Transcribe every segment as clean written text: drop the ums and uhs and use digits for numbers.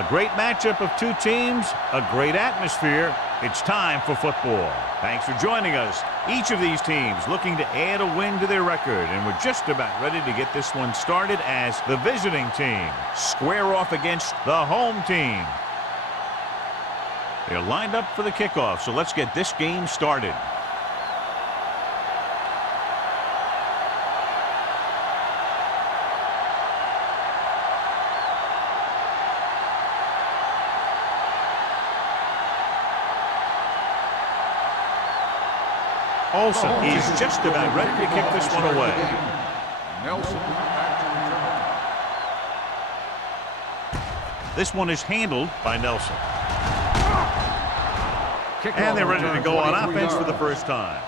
A great matchup of two teams, a great atmosphere. It's time for football. Thanks for joining us. Each of these teams looking to add a win to their record, and we're just about ready to get this one started as the visiting team square off against the home team. They're lined up for the kickoff, so let's get this game started. Olsen is just about ready to kick this one away. This one is handled by Nelson. And they're ready to go on offense for the first time.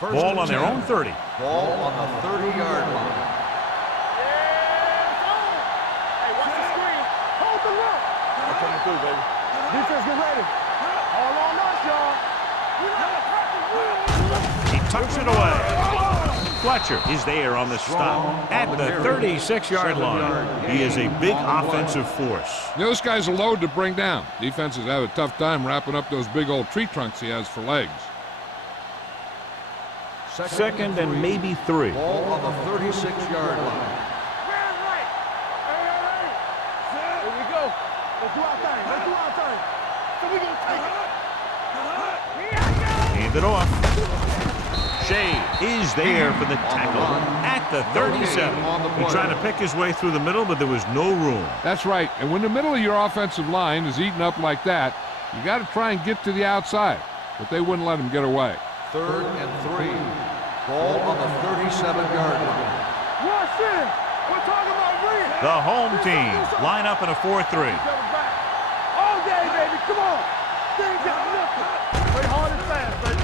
Ball on their own 30. Ball on the 30-yard line. Coming through, baby. Defense, get ready. All on us, y'all. He tucks it away. Fletcher is there on the stop at the 36-yard line. He is a big offensive force. This guy's a load to bring down. Defenses have a tough time wrapping up those big old tree trunks he has for legs. Second and maybe 3. Ball on the 36-yard line. Let's do our thing. Let's do our thing. So we gonna take it. Hand it off. Shea is there for the tackle at the 37. He tried to pick his way through the middle, but there was no room. That's right. And when the middle of your offensive line is eaten up like that, you got to try and get to the outside. But they wouldn't let him get away. 3rd and 3. Ball on the 37-yard line. Rush in. We're talking about green. The home team line up in a 4-3. All day, baby. Come on. They ain't got nothing. Play hard and fast, baby.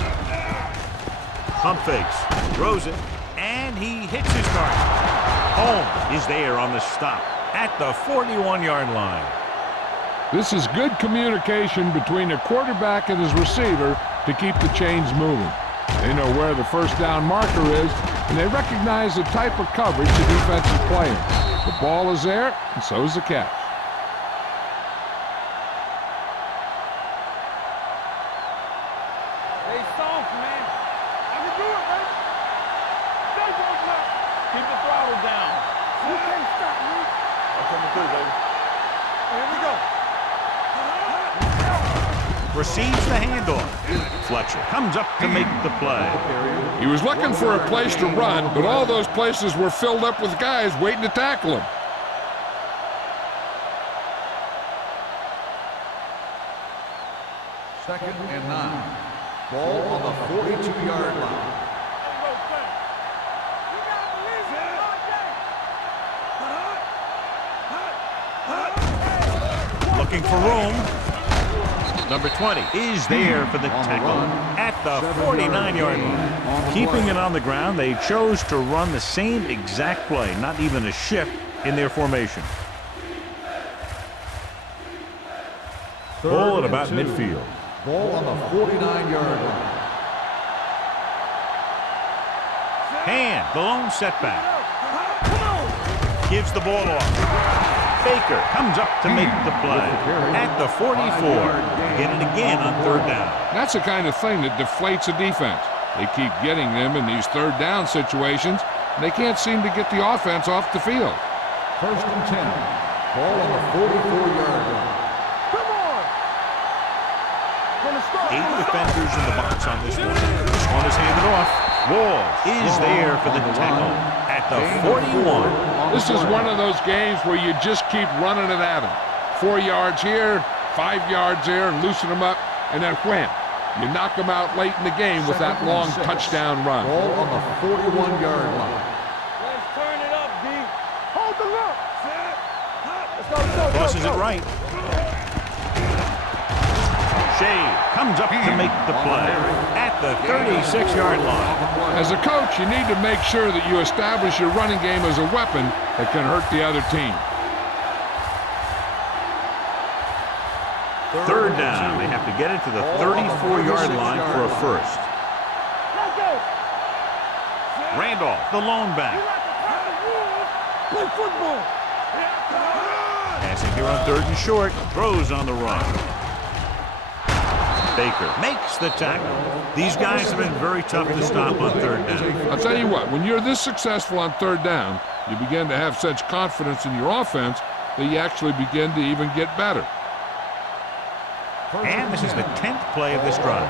Pump fakes. Throws it. And he hits his target. Home is there on the stop at the 41-yard line. This is good communication between the quarterback and his receiver to keep the chains moving. They know where the first down marker is, and they recognize the type of coverage the defense is playing. The ball is there, and so is the catch. Stay soft, man. I can do it, baby. Stay soft now. Keep the throttle down. You can't stop me. I'm coming through, baby. Here we go. Receives the handoff. Fletcher comes up to make the play. He was looking for a place to run, but all those places were filled up with guys waiting to tackle him. Second and 9. Ball on the 42-yard line. Looking for room. Number 20 is there for the tackle at the 49-yard line. Keeping it on the ground, they chose to run the same exact play, not even a shift in their formation. Ball at about midfield. Ball on the 49-yard line. And the lone setback. Gives the ball off. Baker comes up to make the play at the 44. Get it again on 3rd down. That's the kind of thing that deflates a defense. They keep getting them in these 3rd down situations, and they can't seem to get the offense off the field. 1st and 10. Ball on the 44-yard line. Come on. 8 defenders in the box on this one. This one is handed off. Wall is there for the tackle at the 41. This is one of those games where you just keep running it at them. 4 yards here, 5 yards there, and loosen them up, and then wham. You knock them out late in the game with that long touchdown run. Ball on the 41-yard line. Let's turn it up, D. Hold the look. Let's go. Tosses it right. Shea comes up to make the play at the 36-yard line. As a coach, you need to make sure that you establish your running game as a weapon that can hurt the other team. Third down. They have to get it to the 34-yard line for a first. Randolph, the lone back. Play football. Passing here on 3rd and short. Throws on the run. Baker makes the tackle. These guys have been very tough to stop on 3rd down. I'll tell you what, when you're this successful on 3rd down, you begin to have such confidence in your offense that you actually begin to even get better. And this is the 10th play of this drive.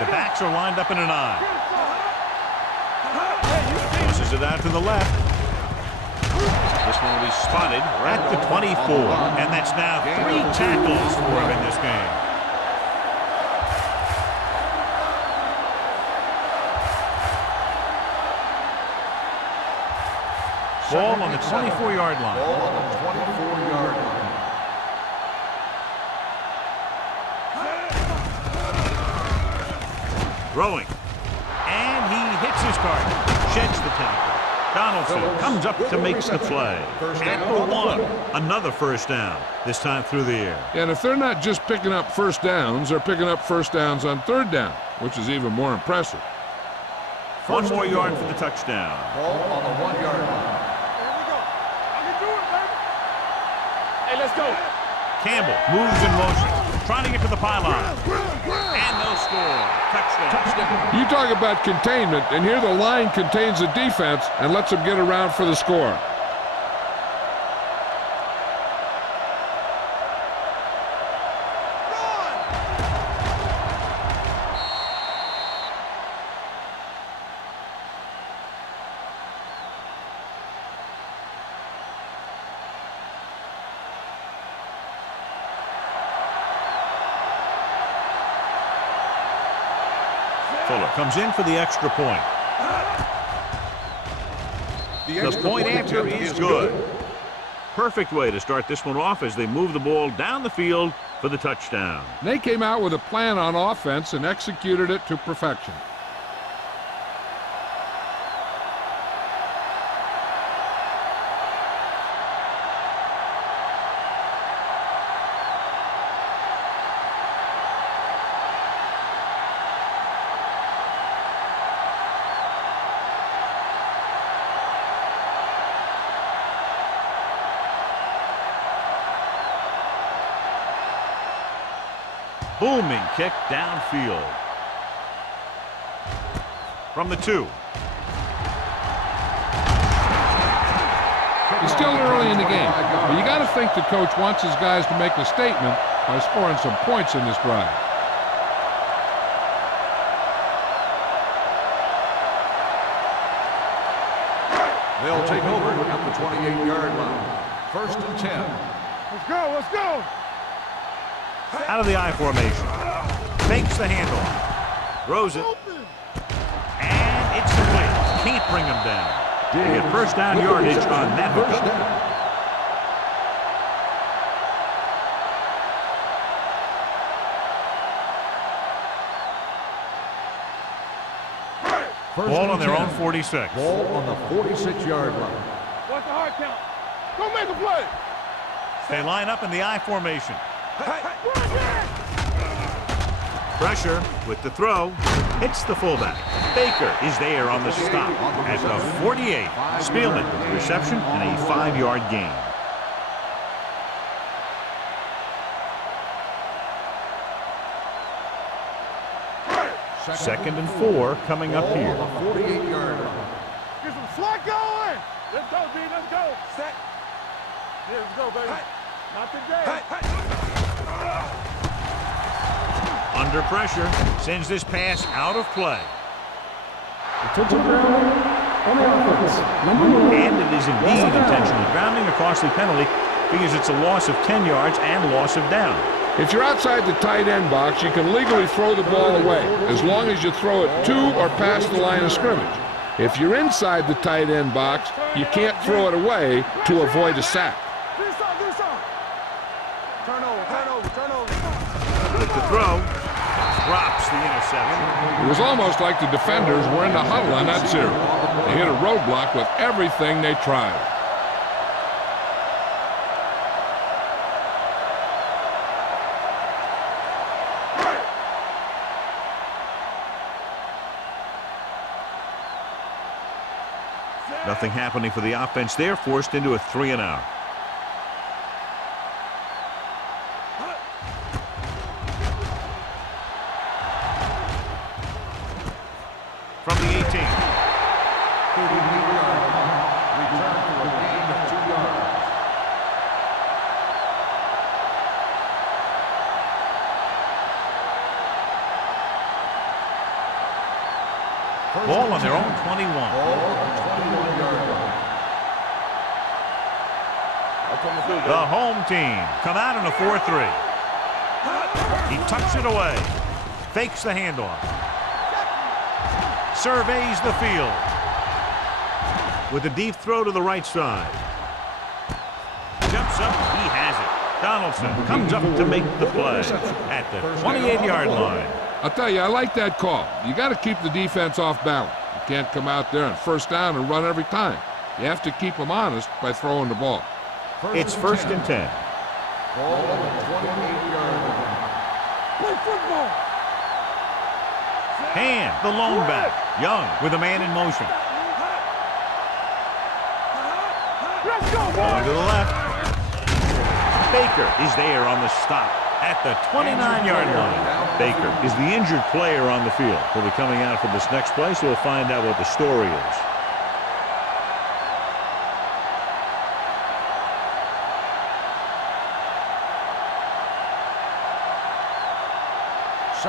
The backs are lined up in an I. Pushes it out to the left. This one will be spotted at the 24. And that's now 3 tackles for him in this game. Ball on the 24-yard line. Ball on the 24-yard line. Throwing. And he hits his target. Sheds the tackle. Donaldson comes up to make the play. At the 1. Another first down. This time through the air. And if they're not just picking up first downs, they're picking up first downs on 3rd down, which is even more impressive. 1 more yard for the touchdown. Ball on the 1-yard line. Hey, let's go. Campbell moves in motion, trying to get to the pylon. And they'll score. Touchdown. You talk about containment, and here the line contains the defense and lets them get around for the score. Fuller comes in for the extra point. The point after is good. Perfect way to start this one off as they move the ball down the field for the touchdown. They came out with a plan on offense and executed it to perfection. Booming kick downfield. From the 2. It's still early in the game, but you got to think the coach wants his guys to make a statement by scoring some points in this drive. They'll take over at the 28-yard line. 1st and 10. Let's go. Let's go. Out of the I formation. Fakes the handoff. Throws it. And it's complete. Can't bring him down. They get first down yardage on that hookup. Ball on their own 46. Ball on the 46-yard line. Watch the hard count. Go make a play. They line up in the I formation. Pressure with the throw. Hits the fullback. Baker is there on the stop at the 48. Spielman with the reception and a 5-yard gain. Second and 4 coming up here. 48-yard line. Get some slack going. Let's go, D. Let's go. Set. Yeah, let's go, baby. Not today. Under pressure, sends this pass out of play. And it is indeed intentional grounding, a costly penalty because it's a loss of 10 yards and loss of down. If you're outside the tight end box, you can legally throw the ball away as long as you throw it to or past the line of scrimmage. If you're inside the tight end box, you can't throw it away to avoid a sack. With the throw, drops the interception. It was almost like the defenders were in the huddle on that series. They hit a roadblock with everything they tried. Nothing happening for the offense there, forced into a 3-and-out. From the 18. 38-yard line. Return to a gain of 2 yards. Ball on their own 21. Ball on the 21-yard line. The home team come out in a 4-3. He tucks it away. Fakes the handoff. Surveys the field. With a deep throw to the right side. Jumps up. He has it. Donaldson comes up to make the play at the 28-yard line. I'll tell you, I like that call. You got to keep the defense off balance. You can't come out there on first down and run every time. You have to keep them honest by throwing the ball. It's first and 10. Ball on the 28-yard line. Play football. Hand, the lone back. Young with a man in motion. Let's go, Going to boys. the left. Baker is there on the stop at the 29-yard line. Baker is the injured player on the field. He'll be coming out for this next play, so we'll find out what the story is.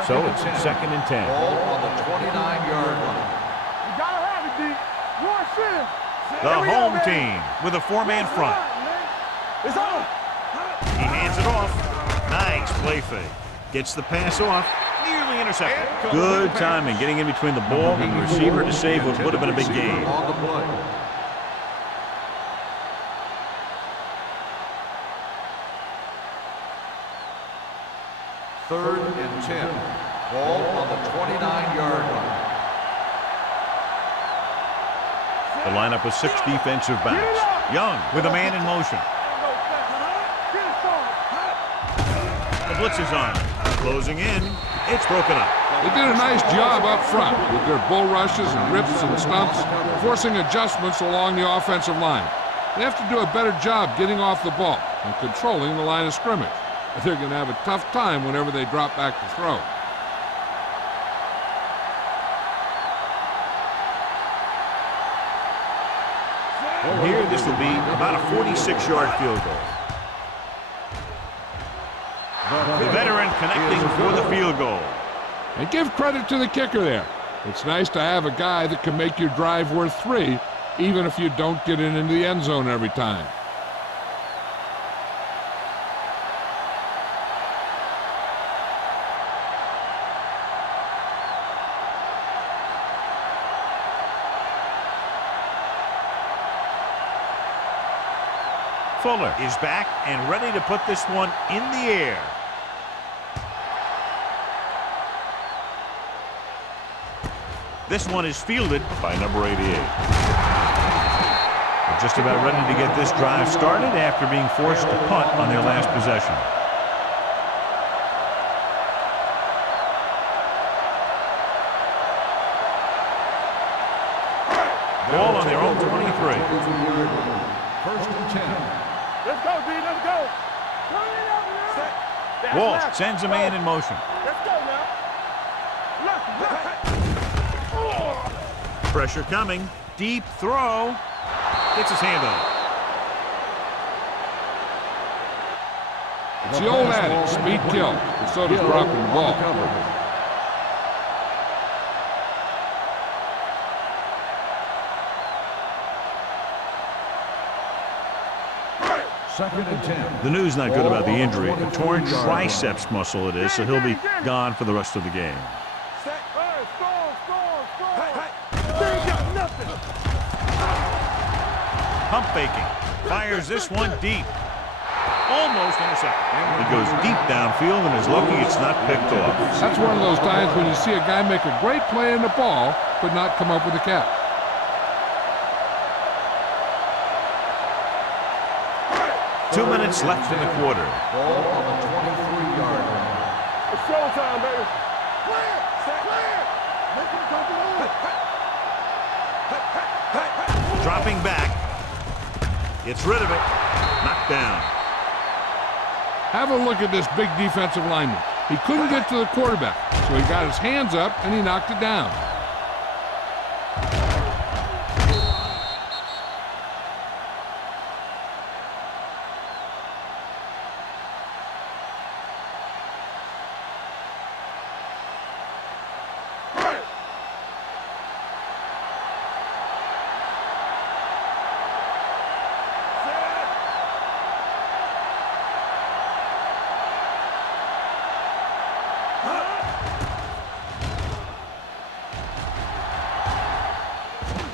So it's second and 10. Ball on the 29-yard line. You gotta have it, D. Rush in. The home team with a 4-man front. It's on. He hands it off. Nice play fake. Gets the pass off. Nearly intercepted. Good timing getting in between the ball and the receiver to save what would have been a big gain. On the play. Third and 10. Ball on the 29-yard line. The lineup with 6 defensive backs. Young with a man in motion. The blitz is on. Closing in. It's broken up. They did a nice job up front with their bull rushes and rips and stumps, forcing adjustments along the offensive line. They have to do a better job getting off the ball and controlling the line of scrimmage. They're going to have a tough time whenever they drop back to throw. From here, this will be about a 46-yard field goal. The veteran connecting for the field goal. And give credit to the kicker there. It's nice to have a guy that can make your drive worth 3, even if you don't get it into the end zone every time. Fuller is back and ready to put this one in the air. This one is fielded by number 88. They're just about ready to get this drive started after being forced to punt on their last possession. Ball on their own 23. First and 10. Let's go, D. Let's go. Walsh sends a man in motion. Let's go now. Pressure coming. Deep throw. Gets his hand on it. It's the old adage, speed kills, and so does dropping the ball. Second and 10. The news not good about the injury. A torn triceps muscle it is, so he'll be gone for the rest of the game. Pump faking. Fires this one deep. Almost intercepted. He goes deep downfield and is lucky it's not picked off. That's one of those times when you see a guy make a great play in the ball, but not come up with a catch. Two minutes left in the quarter. Ball on the 23-yard line. It's showtime, baby. Clear! Clear! Make him come to the line. Dropping back. Gets rid of it. Knocked down. Have a look at this big defensive lineman. He couldn't get to the quarterback, so he got his hands up and he knocked it down.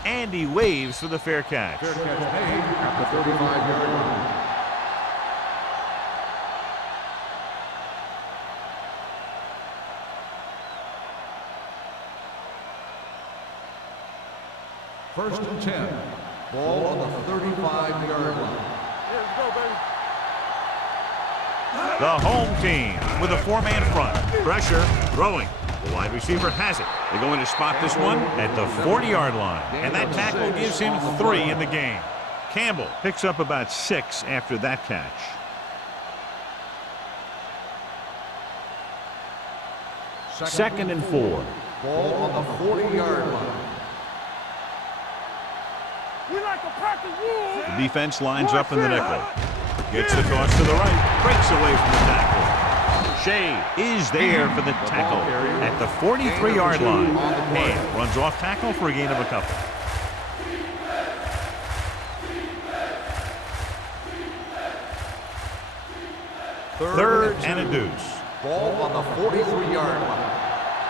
And he waves for the fair catch. Fair catch made at the 35-yard line. First and 10. Ball on the 35-yard line. Let's go, baby. The home team with a four-man front. Pressure, throwing. The wide receiver has it. They're going to spot this one at the 40-yard line. And that tackle gives him 3 in the game. Campbell picks up about 6 after that catch. Second and 4. Ball on the 40-yard line. We like to practice rules. The defense lines up in the nickel. Gets the toss to the right. Breaks away from the tackle. Shea is there for the tackle at the 43-yard line. And runs off tackle for a gain of a couple. Third and a deuce. Ball on the 43-yard line.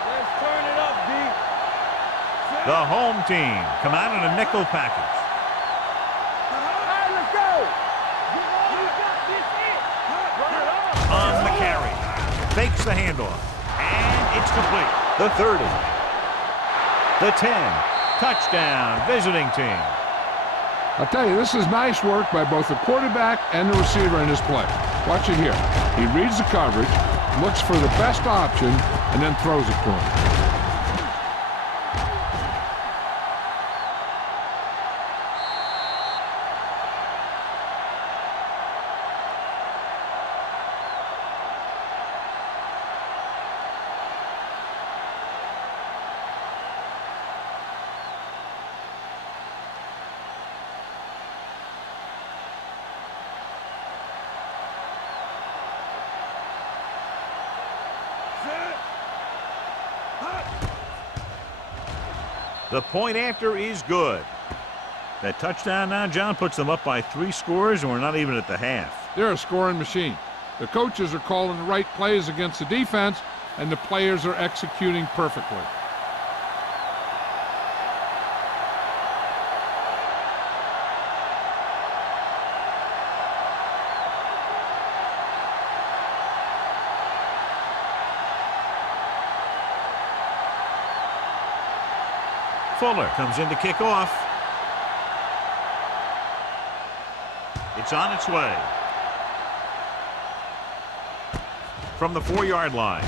Let's turn it up, D. The home team come out in a nickel package. Hey, let's go. You got this in. Run it up. On the carry. Fakes the handoff. And it's complete. The 30. The 10. Touchdown, visiting team. I'll tell you, this is nice work by both the quarterback and the receiver in his play. Watch it here. He reads the coverage, looks for the best option, and then throws it to him. The point after is good. That touchdown now, John, puts them up by 3 scores, and we're not even at the half. They're a scoring machine. The coaches are calling the right plays against the defense, and the players are executing perfectly. Fuller comes in to kick off. It's on its way. From the 4-yard line.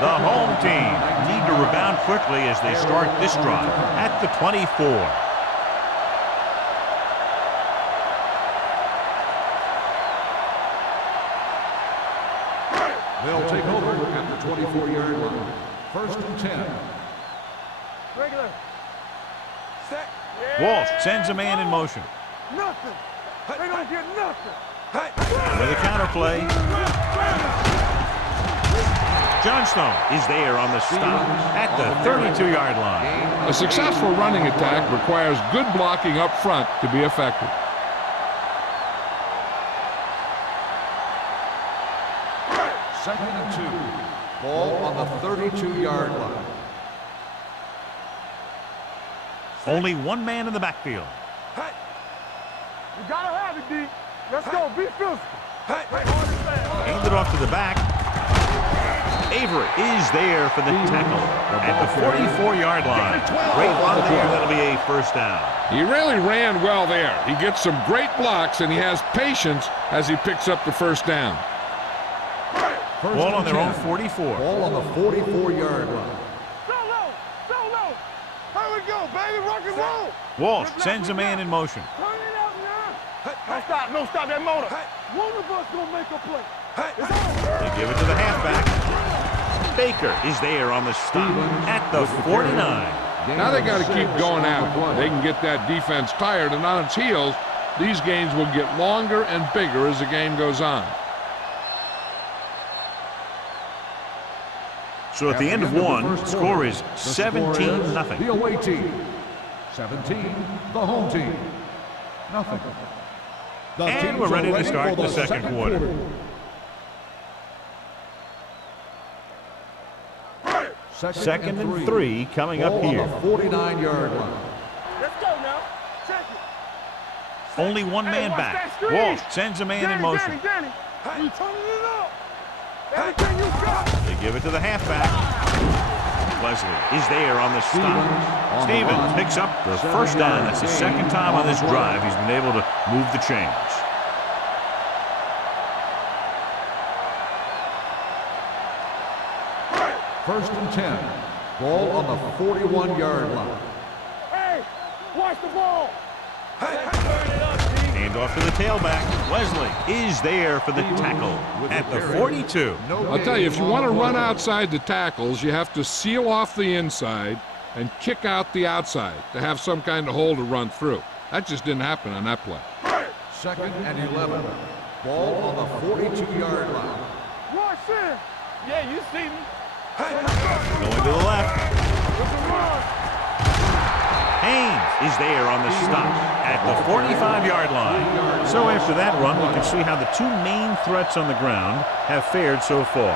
The home team need to rebound quickly as they start this drive at the 24. They'll take over at the 24-yard line. First and 10. Regular. Set. Walsh sends a man in motion. Nothing. They don't get nothing. With a counter play. Johnstone is there on the stop at the 32-yard line. A successful running attack requires good blocking up front to be effective. Second and 2. Ball on the 32-yard line. Only one man in the backfield. You gotta have it, D. Let's go. Be physical. Hand it off to the back. Avery is there for the tackle at the 44-yard line. Great run there. That'll be a first down. He really ran well there. He gets some great blocks, and he has patience as he picks up the first down. Ball on their own 44. Ball on the 44-yard line. Solo! Solo! Here we go, baby. Rock and roll. Walsh sends a man in motion. Turn it out now. Don't stop. Don't stop that motor. One of us going to make a play. It's on. They give it to the halfback. Baker is there on the stop at the 49. Now they got to keep going at it. They can get that defense tired, and on its heels, these games will get longer and bigger as the game goes on. So at the end of one, the score is 17-0. The away team. 17, the home team. Nothing. The And teams we're are ready to start for the second quarter. Second and 3 coming up Ball here. on the 49-yard line. Let's go now. Check it. Only one man watch back. that screen. Walsh sends a man in motion. Danny. You turning it up. Everything you got. They give it to the halfback. Wesley is there on the stop. Stevens picks up the first down. That's the second time on this drive he's been able to move the chains. First and 10. Ball on the 41-yard line. Hey, watch the ball. Hand off to the tailback. Wesley is there for the tackle at the 42. I'll tell you, if you want to run outside the tackles, you have to seal off the inside and kick out the outside to have some kind of hole to run through. That just didn't happen on that play. Second and 11. Ball on the 42-yard line. Watch it. Yeah, you see me. Going to the left. Haynes is there on the stop at the 45-yard line. So after that run, we can see how the two main threats on the ground have fared so far.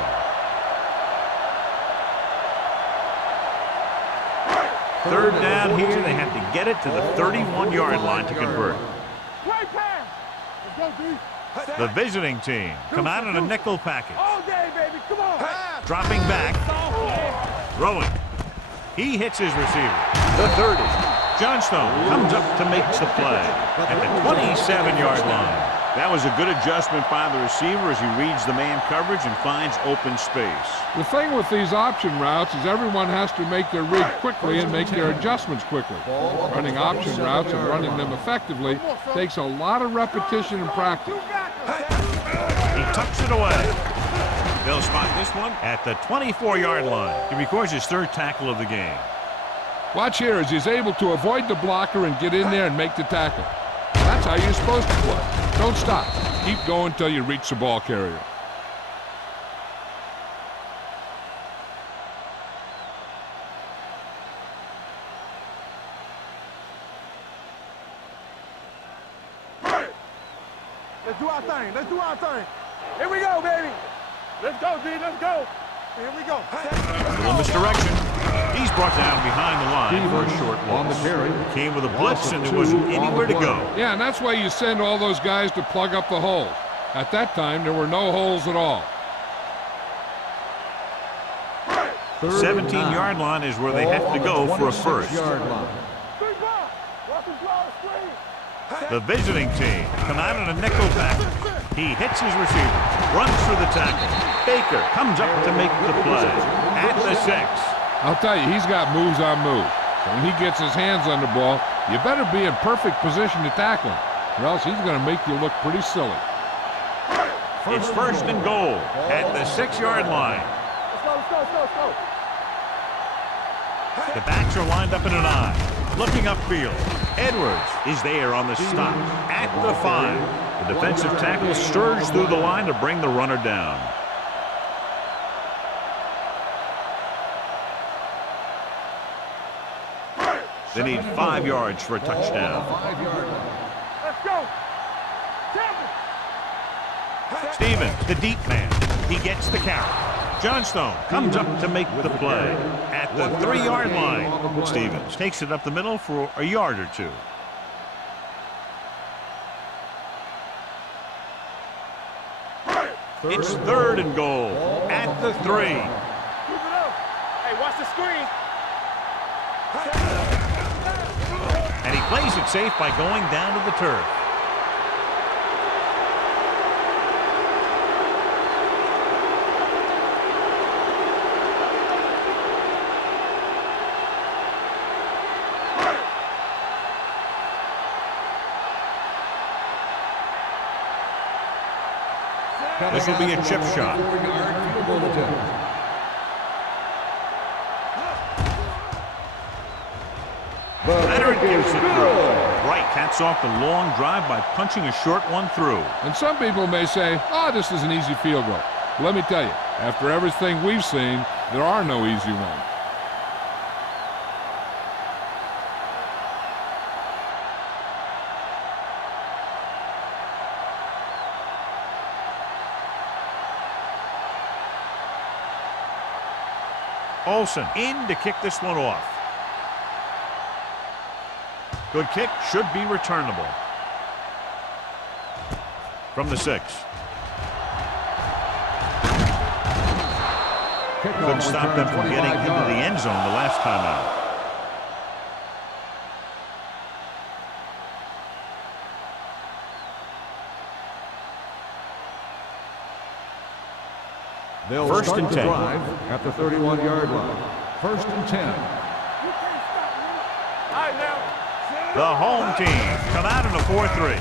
Third down here. They have to get it to the 31-yard line to convert. Right pass. Let's go, D. The visiting team come out in a nickel package. All day, baby. Come on. Dropping back. Throwing. He hits his receiver. The 30. Johnstone comes up to make the play at the 27-yard line. That was a good adjustment by the receiver as he reads the man coverage and finds open space. The thing with these option routes is everyone has to make their read quickly and make their adjustments quickly. Running option routes and running them effectively takes a lot of repetition and practice. He tucks it away. They'll spot this one at the 24-yard line. He records his third tackle of the game. Watch here as he's able to avoid the blocker and get in there and make the tackle. That's how you're supposed to play. Don't stop. Keep going until you reach the ball carrier. Let's do our thing. Let's do our thing. Here we go, baby. Let's go, D. Let's go. Here we go. A little misdirection. He's brought down behind the line for a short On the loss. carry. Came with a blitz and there wasn't anywhere to go. Yeah, and that's why you send all those guys to plug up the holes. At that time, there were no holes at all. 17-yard line is where they have to go for a first. Three ball. Watch him draw the screen. The visiting team come out in a nickel package. He hits his receiver, runs through the tackle. Baker comes up to make the play at the 6. I'll tell you, he's got moves on moves. So when he gets his hands on the ball, you better be in perfect position to tackle him, or else he's going to make you look pretty silly. It's first and goal at the 6-yard line. Let's go, let's go, let's go, let's go. The backs are lined up in an I. Looking upfield. Edwards is there on the stop at the 5. The defensive tackle stirs through the line to bring the runner down. They need 5 yards for a touchdown. 5-yard line. Let's go. Temple. Stevens, the deep man. He gets the carry. Johnstone comes up to make the play at the 3-yard line. Stevens takes it up the middle for a yard or two. It's third and goal at the 3. Keep it up. Hey, watch the screen. And he plays it safe by going down to the turf. This will be a chip shot. 4-yard field goal attempt. Leonard gives it through. Wright caps off the long drive by punching a short one through. And some people may say, oh, this is an easy field goal. But let me tell you, after everything we've seen, there are no easy ones. Olsen in to kick this one off. Good kick, should be returnable. From the 6. Couldn't stop them from getting into the end zone the last time out. They'll First start and the 10. drive at the 31-yard line. First and 10. The home team come out in a 4-3.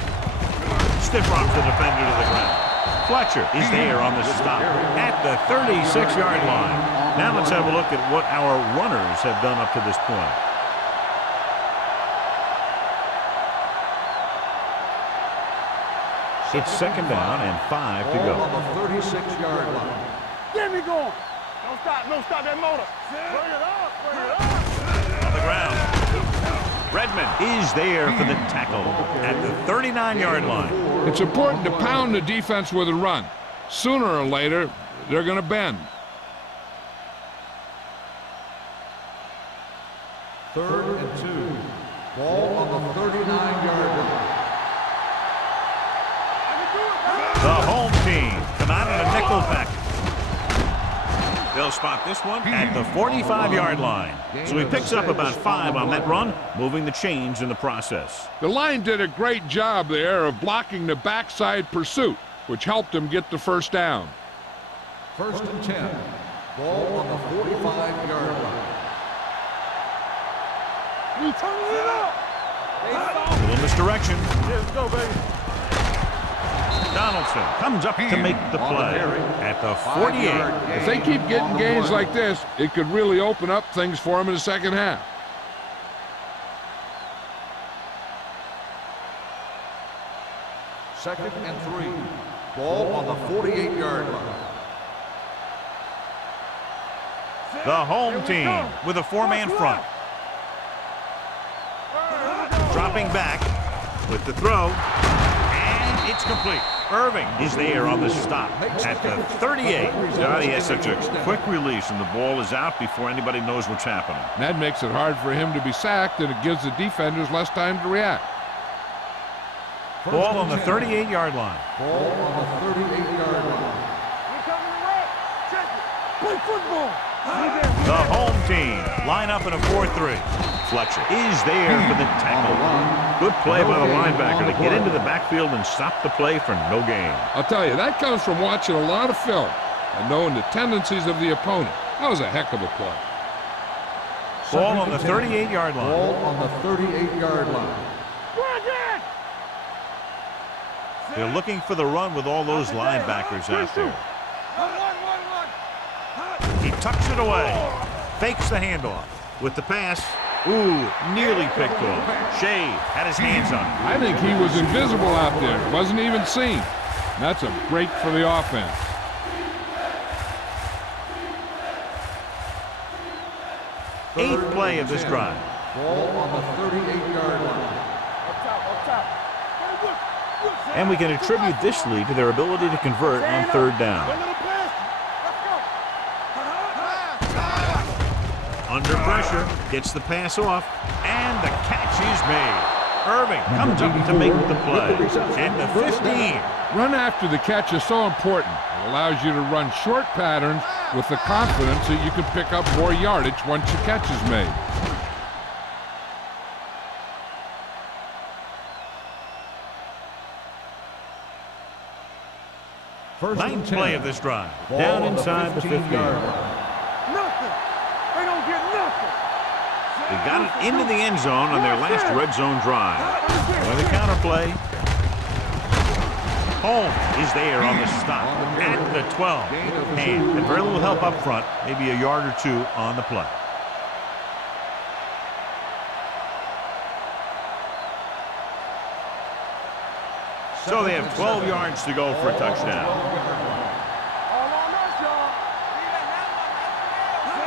Stiff arms the defender to the ground. Fletcher is there on the stop at the 36-yard line. Now let's have a look at what our runners have done up to this point. It's second down and 5 to go. On the 36-yard line. Get me going. Don't stop that motor. Bring it up. On the ground. Redmond is there for the tackle at the 39-yard line. It's important to pound the defense with a run. Sooner or later, they're going to bend. Third and 2. Ball on the 39-yard line. The home team come out in a nickel package. They'll spot this one at the 45-yard line. So he picks up about 5 on that run, moving the chains in the process. The line did a great job there of blocking the backside pursuit, which helped him get the first down. First and 10. Ball on the 45-yard line. You turning it up. A little misdirection. Let's go, baby. Donaldson comes up to make the play at the 48. If they keep getting gains like this, it could really open up things for him in the second half. Second and 3. Ball on the 48-yard line. The home team with a 4-man front. Dropping back with the throw, and it's complete. Irving is there on the stop at the 38. God, he has such a quick release, and the ball is out before anybody knows what's happening. That makes it hard for him to be sacked, and it gives the defenders less time to react. Ball on the 38-yard line. Ball on the 38-yard line. Play football. The home team line up in a 4-3. Fletcher is there for the tackle. Good play by the linebacker to get into the backfield and stop the play for no gain. I'll tell you, that comes from watching a lot of film and knowing the tendencies of the opponent. That was a heck of a play. Ball on the 38-yard line. Ball on the 38-yard line. They're looking for the run with all those linebackers out there. He tucks it away. Fakes the handoff. With the pass, ooh, nearly picked off. Shea had his hands on it. I think he was invisible out there. Wasn't even seen. That's a break for the offense. Eighth play of this drive. Ball on the 38-yard line. And we can attribute this lead to their ability to convert on third down. Under pressure, gets the pass off, and the catch is made. Irving comes up to make the play. And the 15. Run after the catch is so important. It allows you to run short patterns with the confidence that you can pick up more yardage once your catch is made. Ninth play of this drive. Down inside the 15. Nothing. They don't get nothing. They got it into the end zone on their last red zone drive. With a counter play. Home is there on the stop at the 12. And very little help up front, maybe a yard or two on the play. So they have 12 yards to go for a touchdown.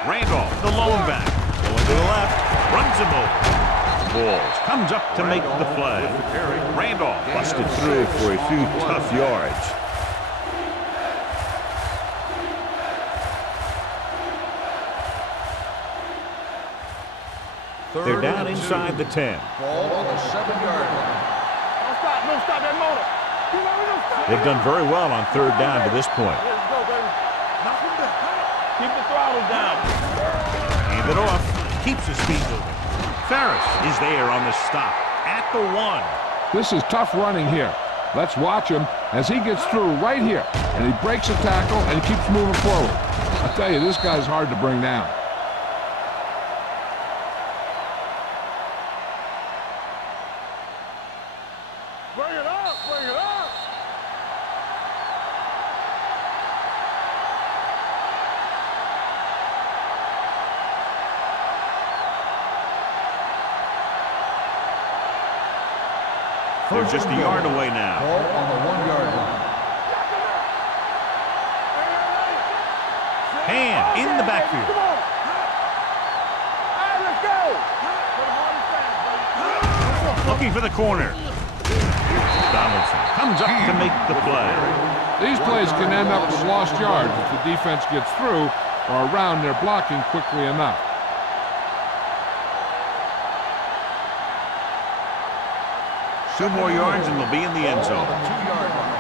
Randolph, the lone back, going to the left, runs him over. Balls comes up to make the play. Randolph busted through for a few tough yards. They're down inside the 10. Ball on the 7-yard line. Don't stop that motor. They've done very well on third down to this point. Let's go, baby. Keep the throttle down. Hand it off. Keeps his feet moving. Ferris is there on the stop at the 1. This is tough running here. Let's watch him as he gets through right here. And he breaks a tackle and he keeps moving forward. I tell you, this guy's hard to bring down. Bring it up, bring it up. They're just a yard away now. Ball on the 1-yard line. Hand in the backfield. Come on. All right, let's go. Looking for the corner. Donaldson comes up to make the play. These plays can end up with lost yards if the defense gets through or around their blocking quickly enough. Two more yards and they'll be in the end zone. 2-yard line.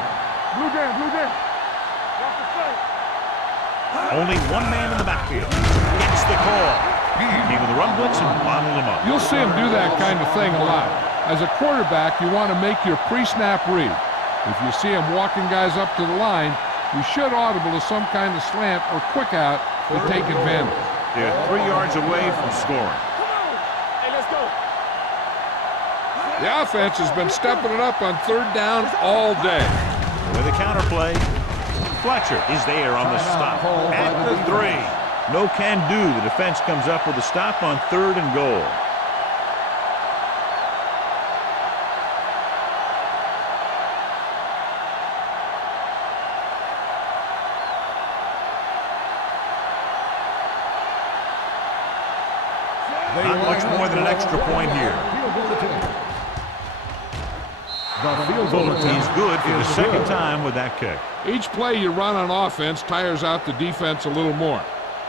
Blue jam, blue jam. Watch the play. Only one man in the backfield. Gets the call. Came with the run blitz and bottled him up. You'll see him do that kind of thing a lot. As a quarterback, you want to make your pre-snap read. If you see him walking guys up to the line, you should audible to some kind of slant or quick out to take advantage. They're 3 yards away from scoring. Hey, let's go. The offense has been stepping it up on third down all day. With a counterplay, Fletcher is there on the stop at the 3. No can do. The defense comes up with a stop on 3rd and goal. Not much more than an extra point here. He's good for the second time with that kick. Each play you run on offense tires out the defense a little more.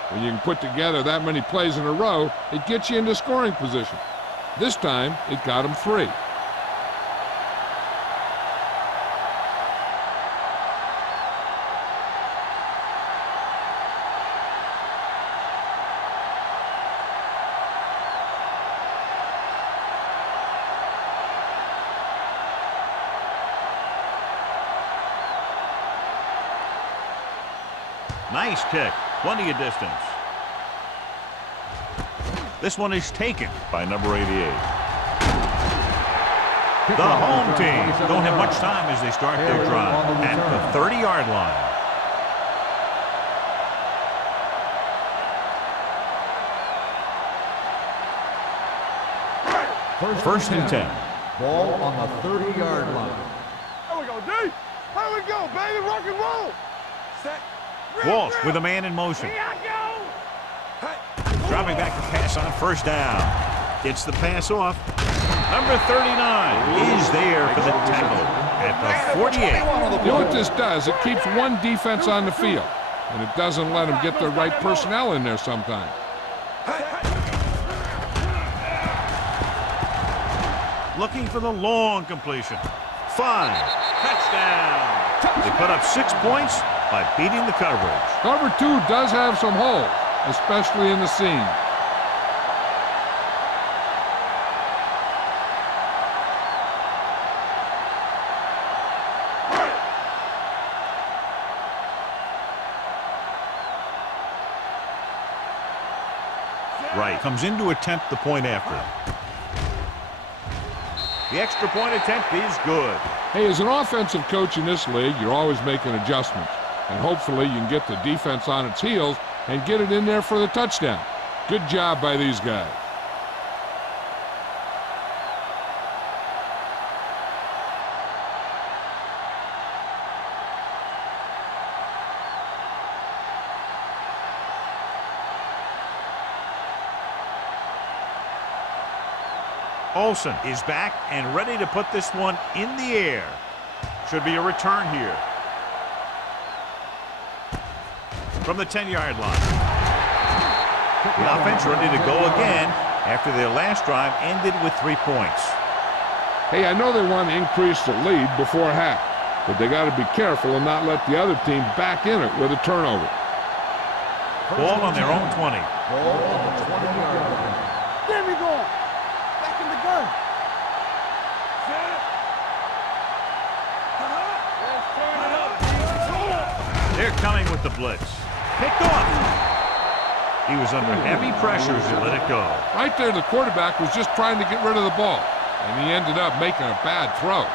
When you can put together that many plays in a row, it gets you into scoring position. This time, it got him 3. Nice kick. Plenty of distance. This one is taken by number 88. The home team don't have much time as they start their drive at the 30-yard line. First and 10. Ball on the 30-yard line. There we go, D. There we go, baby. Rock and roll. Set. Walsh with a man in motion. Here I go. Dropping back to pass on first down. Gets the pass off. Number 39 is there for the tackle at the 48. You know what this does? It keeps one defense on the field, and it doesn't let them get the right personnel in there sometimes. Looking for the long completion. 5. Touchdown. They put up 6 points by beating the coverage. Cover 2 does have some holes, especially in the seam. Right, comes in to attempt the point after. The extra point attempt is good. Hey, as an offensive coach in this league, you're always making adjustments. And hopefully you can get the defense on its heels and get it in there for the touchdown. Good job by these guys. Olsen is back and ready to put this one in the air. Should be a return here. From the 10-yard line. The offense ready to go again after their last drive ended with 3 points. Hey, I know they want to increase the lead before half, but they got to be careful and not let the other team back in it with a turnover. Ball on their own 20. Ball on the 20-yard line. There we go. Back in the gun. Let's turn it up. They're coming with the blitz. Picked off. He was under heavy pressure as he let it go. Right there, the quarterback was just trying to get rid of the ball, and he ended up making a bad throw.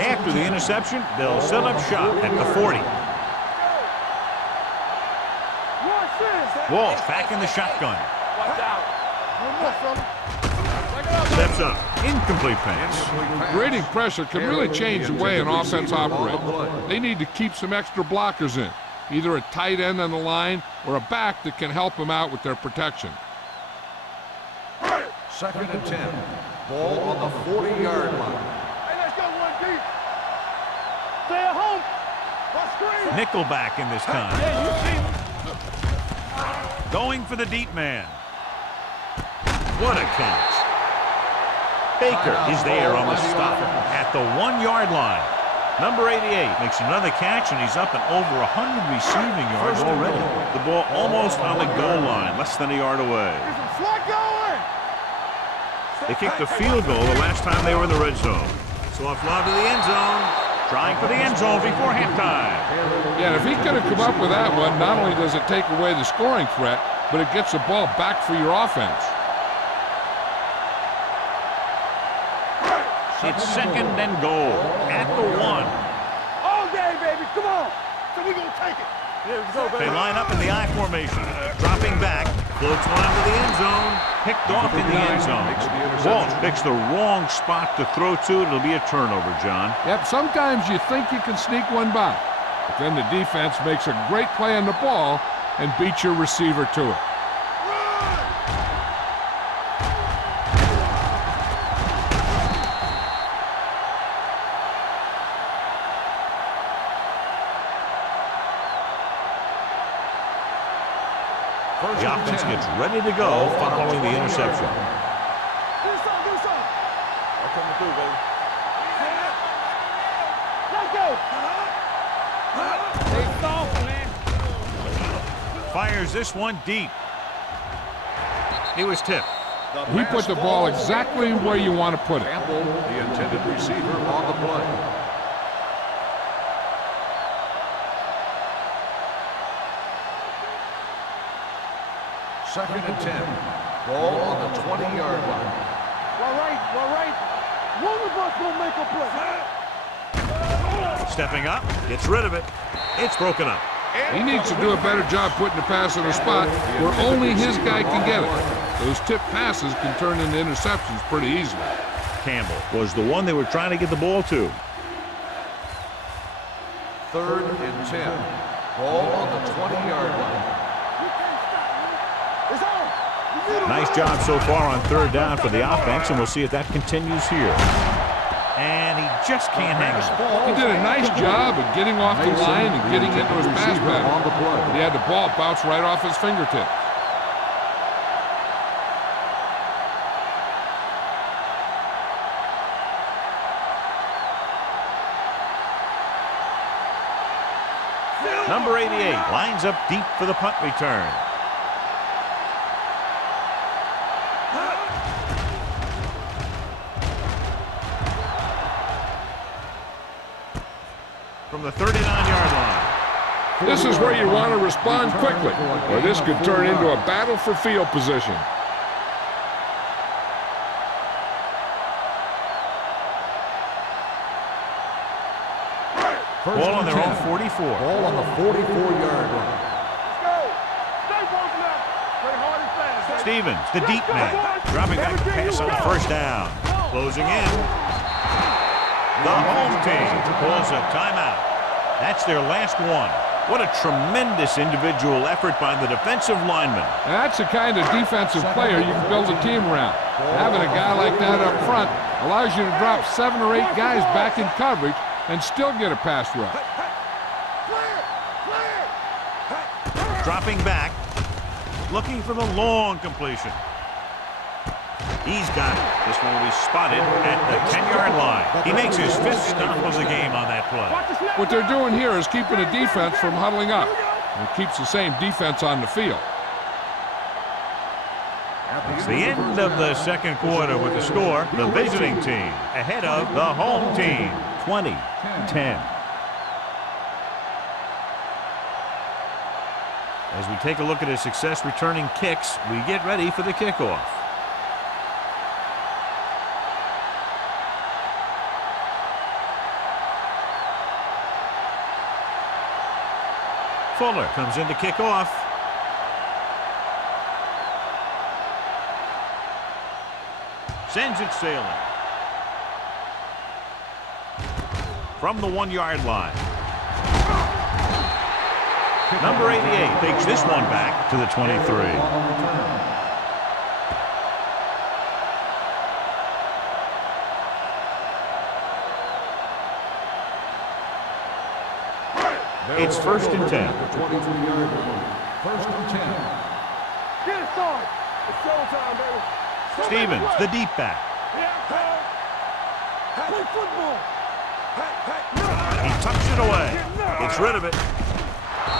After the interception, they'll set up shop at the 40. Walsh back in the shotgun. Watch out. One more, fella. Steps up. Incomplete pass. Grading pressure can really change the way an offense operates. They need to keep some extra blockers in, either a tight end on the line or a back that can help them out with their protection. 2nd and 10. Ball on the 40-yard line. Hey, let's go one deep. Stay at home. Screen. Nickelback in this time. Yeah, you see him. Going for the deep man. What a catch. Baker is there on the stop at the 1-yard line. Number 88 makes another catch, and he's up and over 100 receiving yards already. The ball almost on the goal line, less than a yard away. Get some slack going. They kicked a field goal the last time they were in the red zone. So offload to the end zone. Trying for the end zone before halftime. Yeah, if he could have come up with that one, not only does it take away the scoring threat, but it gets the ball back for your offense. It's 2nd and goal at the 1. All day, baby. Come on. So we gonna take it. Here we go, baby. They line up in the I formation. Dropping back. Floats one into the end zone. Picked off in the end zone. Walsh picks the wrong spot to throw to. It'll be a turnover, John. Yep, sometimes you think you can sneak one by, but then the defense makes a great play on the ball and beats your receiver to it. The offense gets ready to go following the interception. Do something. I'm coming through, baby. Let's go. Stay soft, man. Fires this one deep. He was tipped. He put the ball exactly where you want to put it. Campbell, the intended receiver, on the play. Second and 10. Ball on the 20-yard line. All right. One of us gonna make a play. Stepping up, gets rid of it. It's broken up. He needs to do a better job putting the pass in a spot where only his guy can get it. Those tip passes can turn into interceptions pretty easily. Campbell was the one they were trying to get the ball to. 3rd and 10. Ball on the 20-yard line. It's on. Nice job so far on 3rd down for the offense, and we'll see if that continues here. And he just can't hang on. He did a nice job of getting off the line and getting into his pass pattern. But he had the ball bounce right off his fingertips. Number 88 lines up deep for the punt return. From the 39-yard line. This is where you want to respond quickly, or this could turn into a battle for field position. First Ball on and their own 10. 44. Ball on the 44-yard line. Let's go. Stay both left. Play hard and fast. Baby. Stevens, the deep man, dropping back to pass on the first down. Closing in. The home team pulls a timeout. That's their last one. What a tremendous individual effort by the defensive lineman. That's the kind of defensive player you can build a team around. Having a guy like that up front allows you to drop 7 or 8 guys back in coverage and still get a pass rush. Dropping back, looking for the long completion. He's got it. This one will be spotted at the 10-yard line. He makes his 5th stop of the game on that play. What they're doing here is keeping the defense from huddling up. It keeps the same defense on the field. It's the end of the second quarter with the score. The visiting team ahead of the home team, 20-10. As we take a look at his success returning kicks, we get ready for the kickoff. Fuller comes in to kick off. Sends it sailing. From the 1-yard line. Number 88 takes this one back to the 23. It's 1st and 10. 23-yard line. 1st and 10. Get it started. It's showtime, baby. Stevens, the deep back. Play football. He tucks it away. Gets rid of it.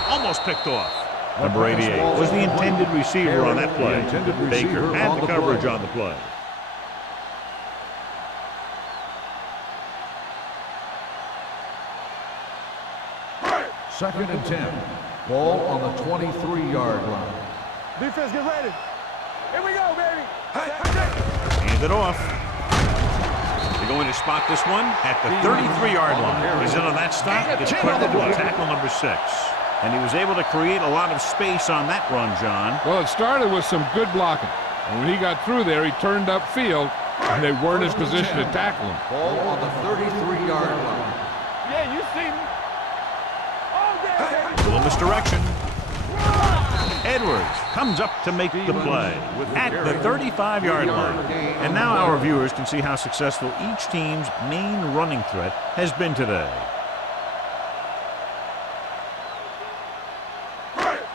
Almost picked off. Number 88 was the intended receiver on that play. Baker had the coverage on the play. Second and 10. Ball on the 23-yard line. Defense, get ready. Here we go, baby. Hand it off. They're going to spot this one at the 33-yard line. He's in on that stop. It's credited to tackle number 6. And he was able to create a lot of space on that run, John. Well, it started with some good blocking. And when he got through there, he turned upfield, and they weren't in position to tackle him. Ball on the 33-yard line. Yeah, you see me. Oh, yeah, A little misdirection. Edwards comes up to make the play at the 35-yard line. And now our viewers can see how successful each team's main running threat has been today.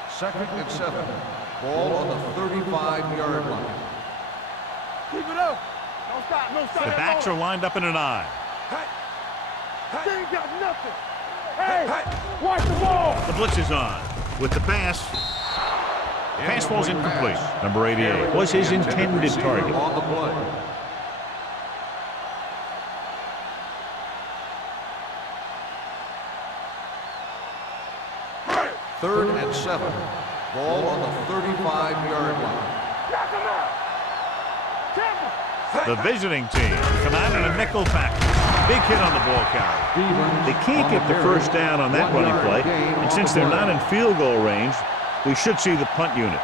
Second and 7. Ball on the 35-yard line. keep it up. Don't stop, no stop. The backs are lined up in an I. They ain't got nothing. Hey, watch the ball. The blitz is on. With the pass. Pass falls incomplete. Number 88 was his intended target. On the play. Third and 7. Ball on the 35-yard line. Knock him out. Tackle. The visiting team come out in a nickel package. Big hit on the ball carrier. They can't get the first down on that running play, and since they're not in field goal range, we should see the punt unit.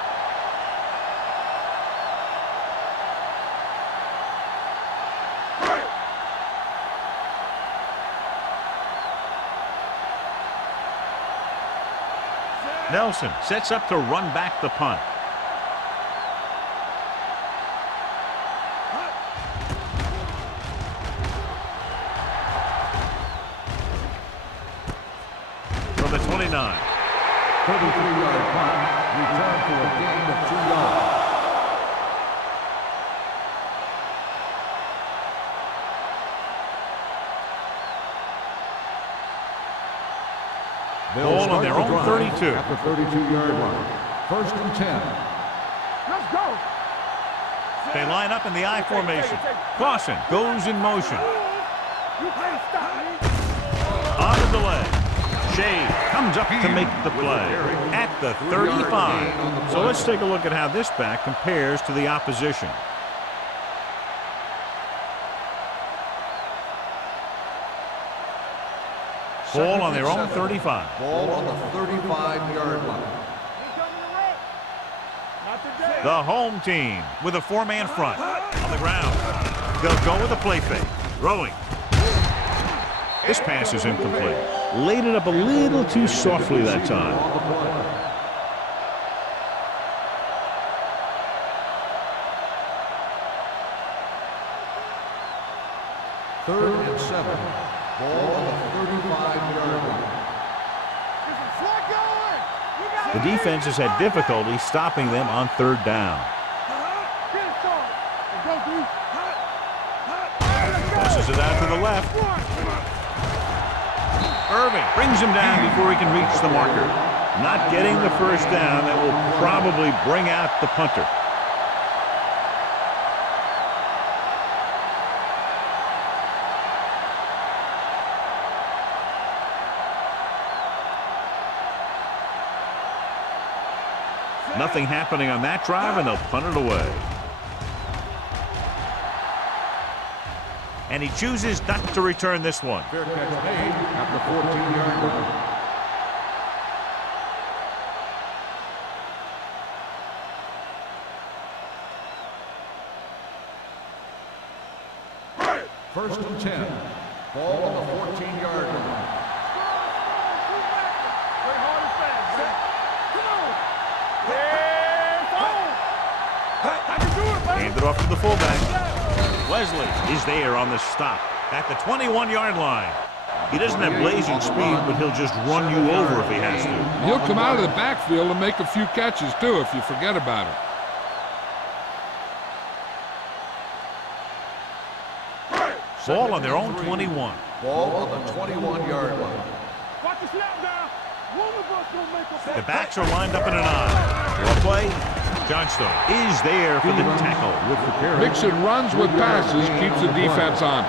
Nelson sets up to run back the punt. From the 29. 33-yard punt. Return for a gain of 2 yards. Ball on their own 32. At the 32-yard line. First and 10. Let's go. They line up in the I formation. Clausen goes in motion. You can't stop me. On the delay. Shea comes up to make the play at the 35. So let's take a look at how this back compares to the opposition. Ball on their own 35. Ball on the 35-yard line. The home team with a four-man front on the ground. They'll go with a play fake. Throwing. This pass is incomplete. Laid it up a little too softly that time. Third and 7. Ball on the 35-yard line. The defense has had difficulty stopping them on third down. Tosses it out to the left. Irving brings him down before he can reach the marker. Not getting the first down. That will probably bring out the punter. Nothing happening on that drive, and they'll punt it away. And he chooses not to return this one. Fair catch made at the 14-yard line. First and 10. Ball on the 14-yard line. Hand it off to the fullback. Wesley is there on the stop at the 21-yard line. He doesn't have blazing speed, but he'll just run you over if he has to. He'll come out of the backfield and make a few catches, too, if you forget about it. Ball on their own 21. Ball on the 21-yard line. Watch the snap down. One of us will make a The backs are lined up in an eye. For a play, Johnstone is there for the tackle. Mixon runs with passes, keeps the defense on.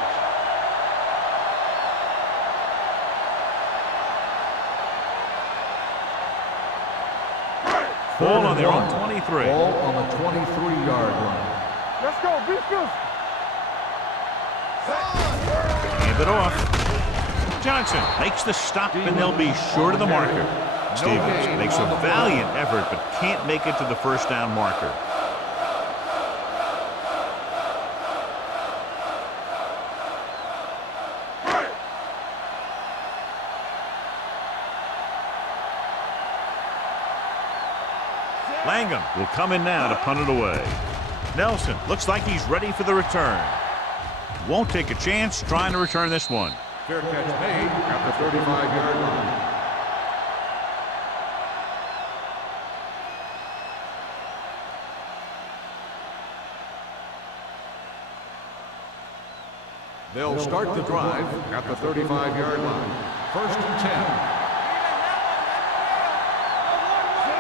Ball on their own 23. Ball on the 23-yard line. Let's go, be good. Hand it off. Johnson makes the stop, and they'll be short of the marker. Stevens makes a valiant effort, but can't make it to the first down marker. Langham will come in now to punt it away. Nelson looks like he's ready for the return. Won't take a chance trying to return this one. Fair catch made at the 35-yard line. They'll start the drive at the 35-yard line. First and 10.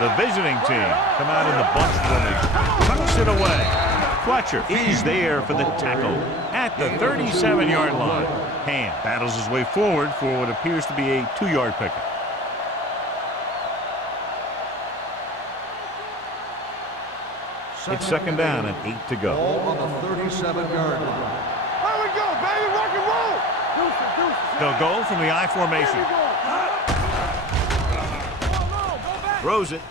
The visiting team come out in the bunch formation. Tucks it away. Fletcher is there for the tackle at the 37-yard line. Hand battles his way forward for what appears to be a 2-yard pickup. It's second down and 8 to go. Ball on the 37-yard line. There we go, baby, rock and roll. They'll go from the I formation. Throws it.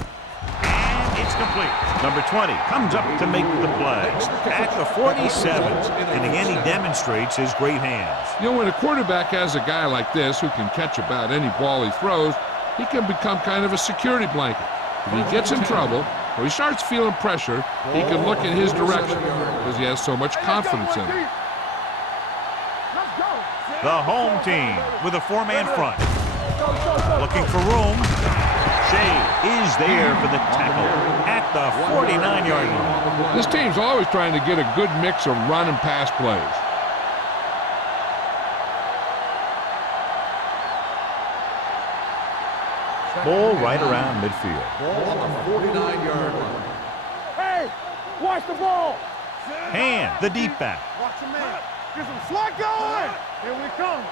And it's complete. Number 20 comes up to make the play at the 47. And again, he demonstrates his great hands. You know, when a quarterback has a guy like this who can catch about any ball he throws, he can become kind of a security blanket. If he gets in trouble or he starts feeling pressure, he can look in his direction because he has so much confidence in it. The home team with a four-man front. Looking for room. Shea is there for the tackle at the 49-yard line. This team's always trying to get a good mix of run and pass plays. Ball right around midfield. Ball on the 49-yard line. Hey, watch the ball. Hand, the deep back. Watch the man. Get some slot going. Here we come.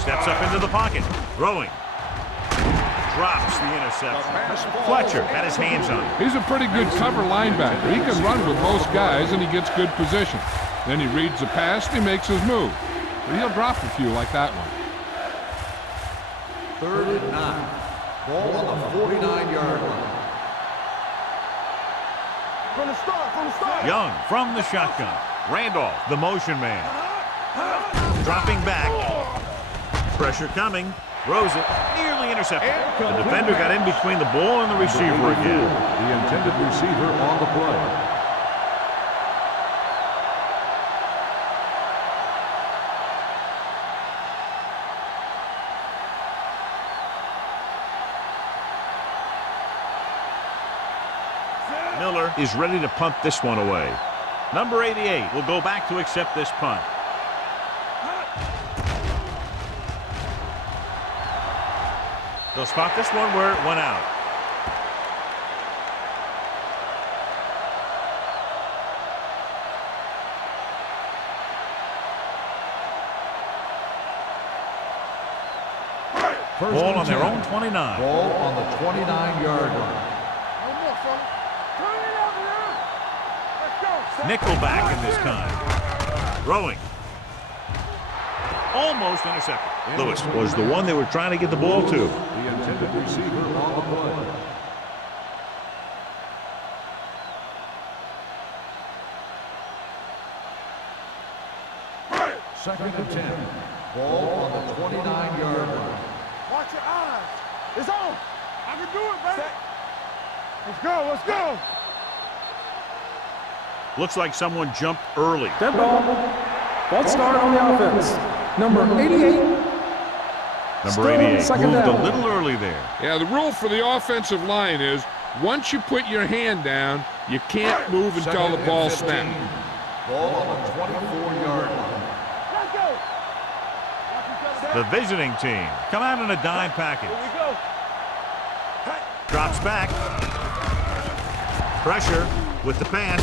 Steps up into the pocket. Throwing. Drops the interception. Fletcher had his hands on it. He's a pretty good cover linebacker. He can run with most guys, and he gets good position. Then he reads the pass, and he makes his move. but he'll drop a few like that one. 3rd and 9. Ball on the 49-yard line. From the start. Young from the shotgun. Randolph, the motion man. Dropping back. Pressure coming. Throws it. Nearly intercepted. The defender got in between the ball and the receiver again. The intended receiver on the play. Miller is ready to punt this one away. Number 88 will go back to accept this punt. They'll spot this one where it went out. Ball on their own 29. Ball on the 29-yard line. Nickelback in this time. Throwing. Almost intercepted. Lewis was the one they were trying to get the ball to. The intended receiver on the play. Second and 10. Ball on the 29-yard line. Watch your eyes. It's on. I can do it, baby. Let's go. Let's go. Looks like someone jumped early. Dead ball. False start on the offense. Number 88. Number 88 second moved down. a little early there. Yeah, the rule for the offensive line is once you put your hand down, you can't move until Second the and ball 15. snaps. Ball on the 24-yard line. Let's go. Watch each other. The visiting team come out in a dime package. Here we go. Drops back. Pressure with the pass.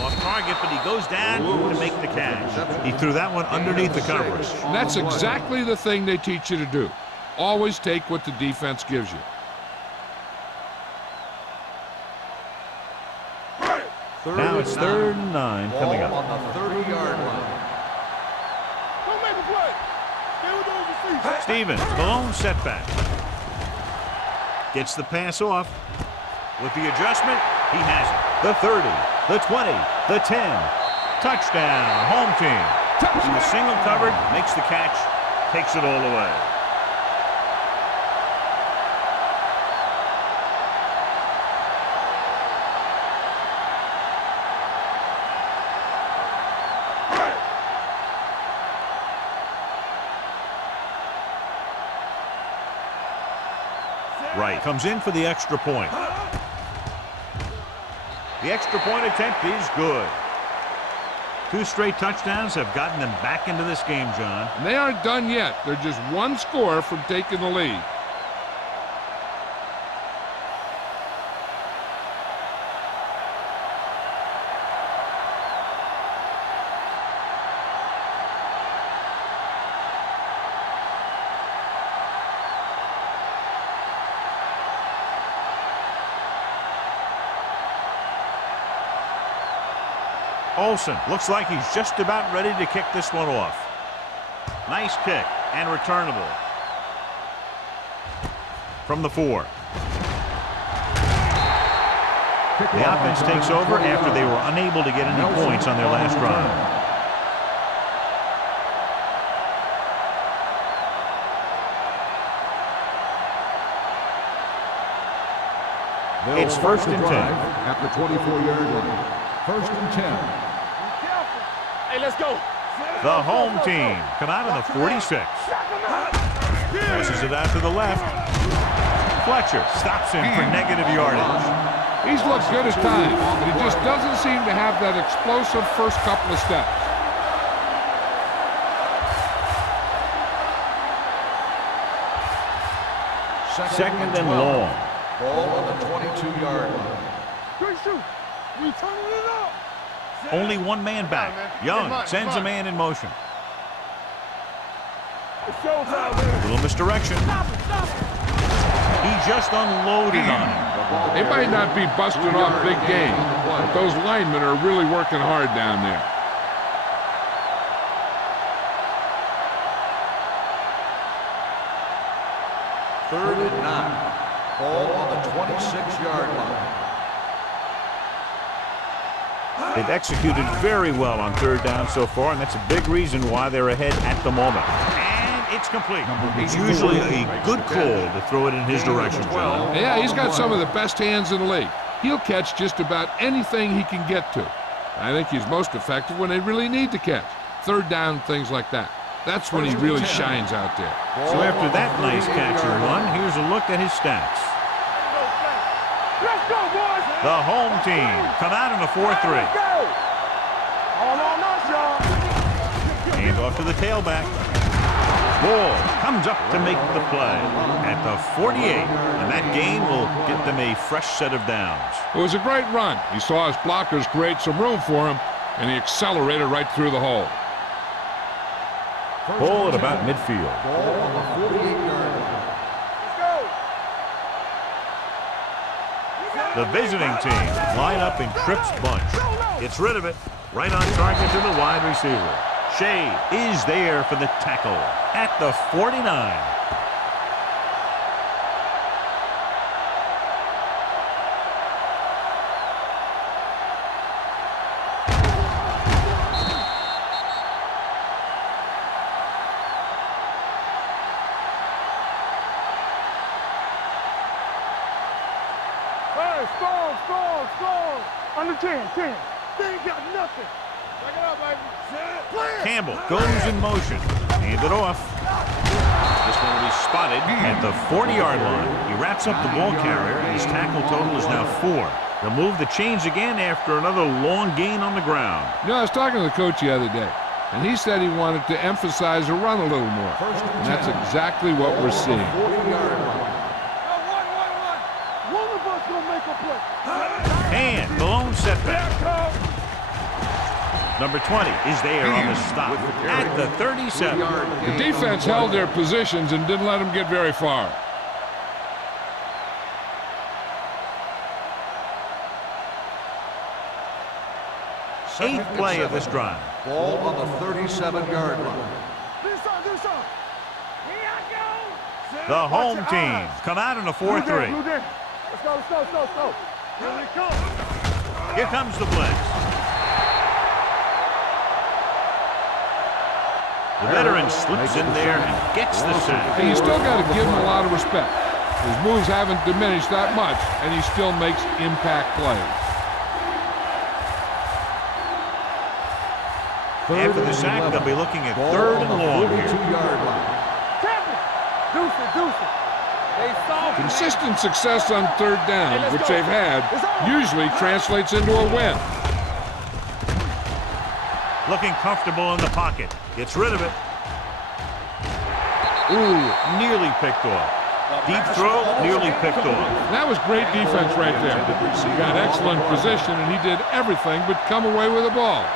Off target, but he goes down to make the catch. He threw that one underneath the coverage. And that's exactly the thing they teach you to do. Always take what the defense gives you. Now it's 3rd and 9 coming Ball up. on the 30-yard line. Don't make a play. Stay with those receivers. Stevens, the lone setback. Gets the pass off. With the adjustment, he has it. The 30, the 20, the 10. Touchdown, home team. He was single covered, makes the catch, takes it all away. Right, comes in for the extra point. The extra point attempt is good. 2 straight touchdowns have gotten them back into this game, John. And they aren't done yet. They're just one score from taking the lead. Olsen looks like he's just about ready to kick this one off. Nice kick and returnable. From the 4. The offense takes over after they were unable to get any points on their last drive. It's 1st and 10. At the 24-yard line. 1st and 10. Hey, let's go. The home team come out on the 46. Passes it out to the left. Fletcher stops him for negative yardage. He's looked good at times, but he just doesn't seem to have that explosive first couple of steps. Second and long. Ball on the 22-yard line. Good shoot. We turning it up. Only one man back. Young sends a man in motion. It's showtime, man. Little misdirection. Stop it, stop it. He just unloaded on him. They might not be busting off big game, but those linemen are really working hard down there. 3rd and 9. Ball on the 26-yard line. They've executed very well on 3rd down so far, and that's a big reason why they're ahead at the moment. And it's complete. It's usually a good call to throw it in his direction, John. Yeah, he's got some of the best hands in the league. He'll catch just about anything he can get to. I think he's most effective when they really need to catch. 3rd down, things like that. That's when he really shines out there. So after that nice catch and run, here's a look at his stats. Let's go, boys! The home team come out in a 4-3. Let's go! All on us, y'all. Hand off to the tailback. Ball comes up to make the play at the 48, and that gain will get them a fresh set of downs. It was a great run. He saw his blockers create some room for him, and he accelerated right through the hole. Ball at about midfield. Ball on the 48-yard line. Let's go! The visiting team line up in Tripp's bunch. Gets rid of it. Right on target to the wide receiver. Shea is there for the tackle at the 49. Hey, score! Under 10. They ain't got nothing. Check it out, baby. Campbell goes in motion. Hand it off. This one will be spotted at the 40-yard line. He wraps up the ball carrier, and his tackle total is now 4. They'll move the chains again after another long gain on the ground. You know, I was talking to the coach the other day, and he said he wanted to emphasize the run a little more. And that's exactly what we're seeing. 40-yard line. One of us gonna make a play. And the lone setback. Number 20 is there on the stop at the 37. The defense held their positions and didn't let them get very far. Eighth play of this drive. Ball on the 37-yard line. Do something. Here I go. The home team come out in a 4-3. Let's go. Here we come. Here comes the blitz. The veteran slips in there and gets the sack. And you still got to give him a lot of respect. His moves haven't diminished that much, and he still makes impact plays. After the sack, they'll be looking at 3rd and long here. 42-yard line. Deuce it. They soft. Consistent success on 3rd down, which they've had, usually translates into a win. Looking comfortable in the pocket. Gets rid of it. Ooh, nearly picked off. Deep throw, nearly picked off. That was great defense right there. He got excellent position, and he did everything but come away with the ball.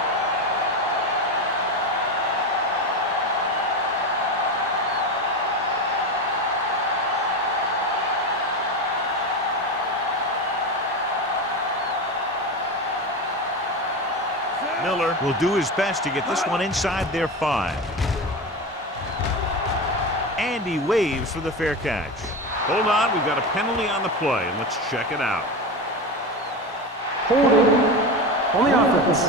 Miller will do his best to get this one inside their 5. And he waves for the fair catch. Hold on, we've got a penalty on the play, and let's check it out. Holding on the offense.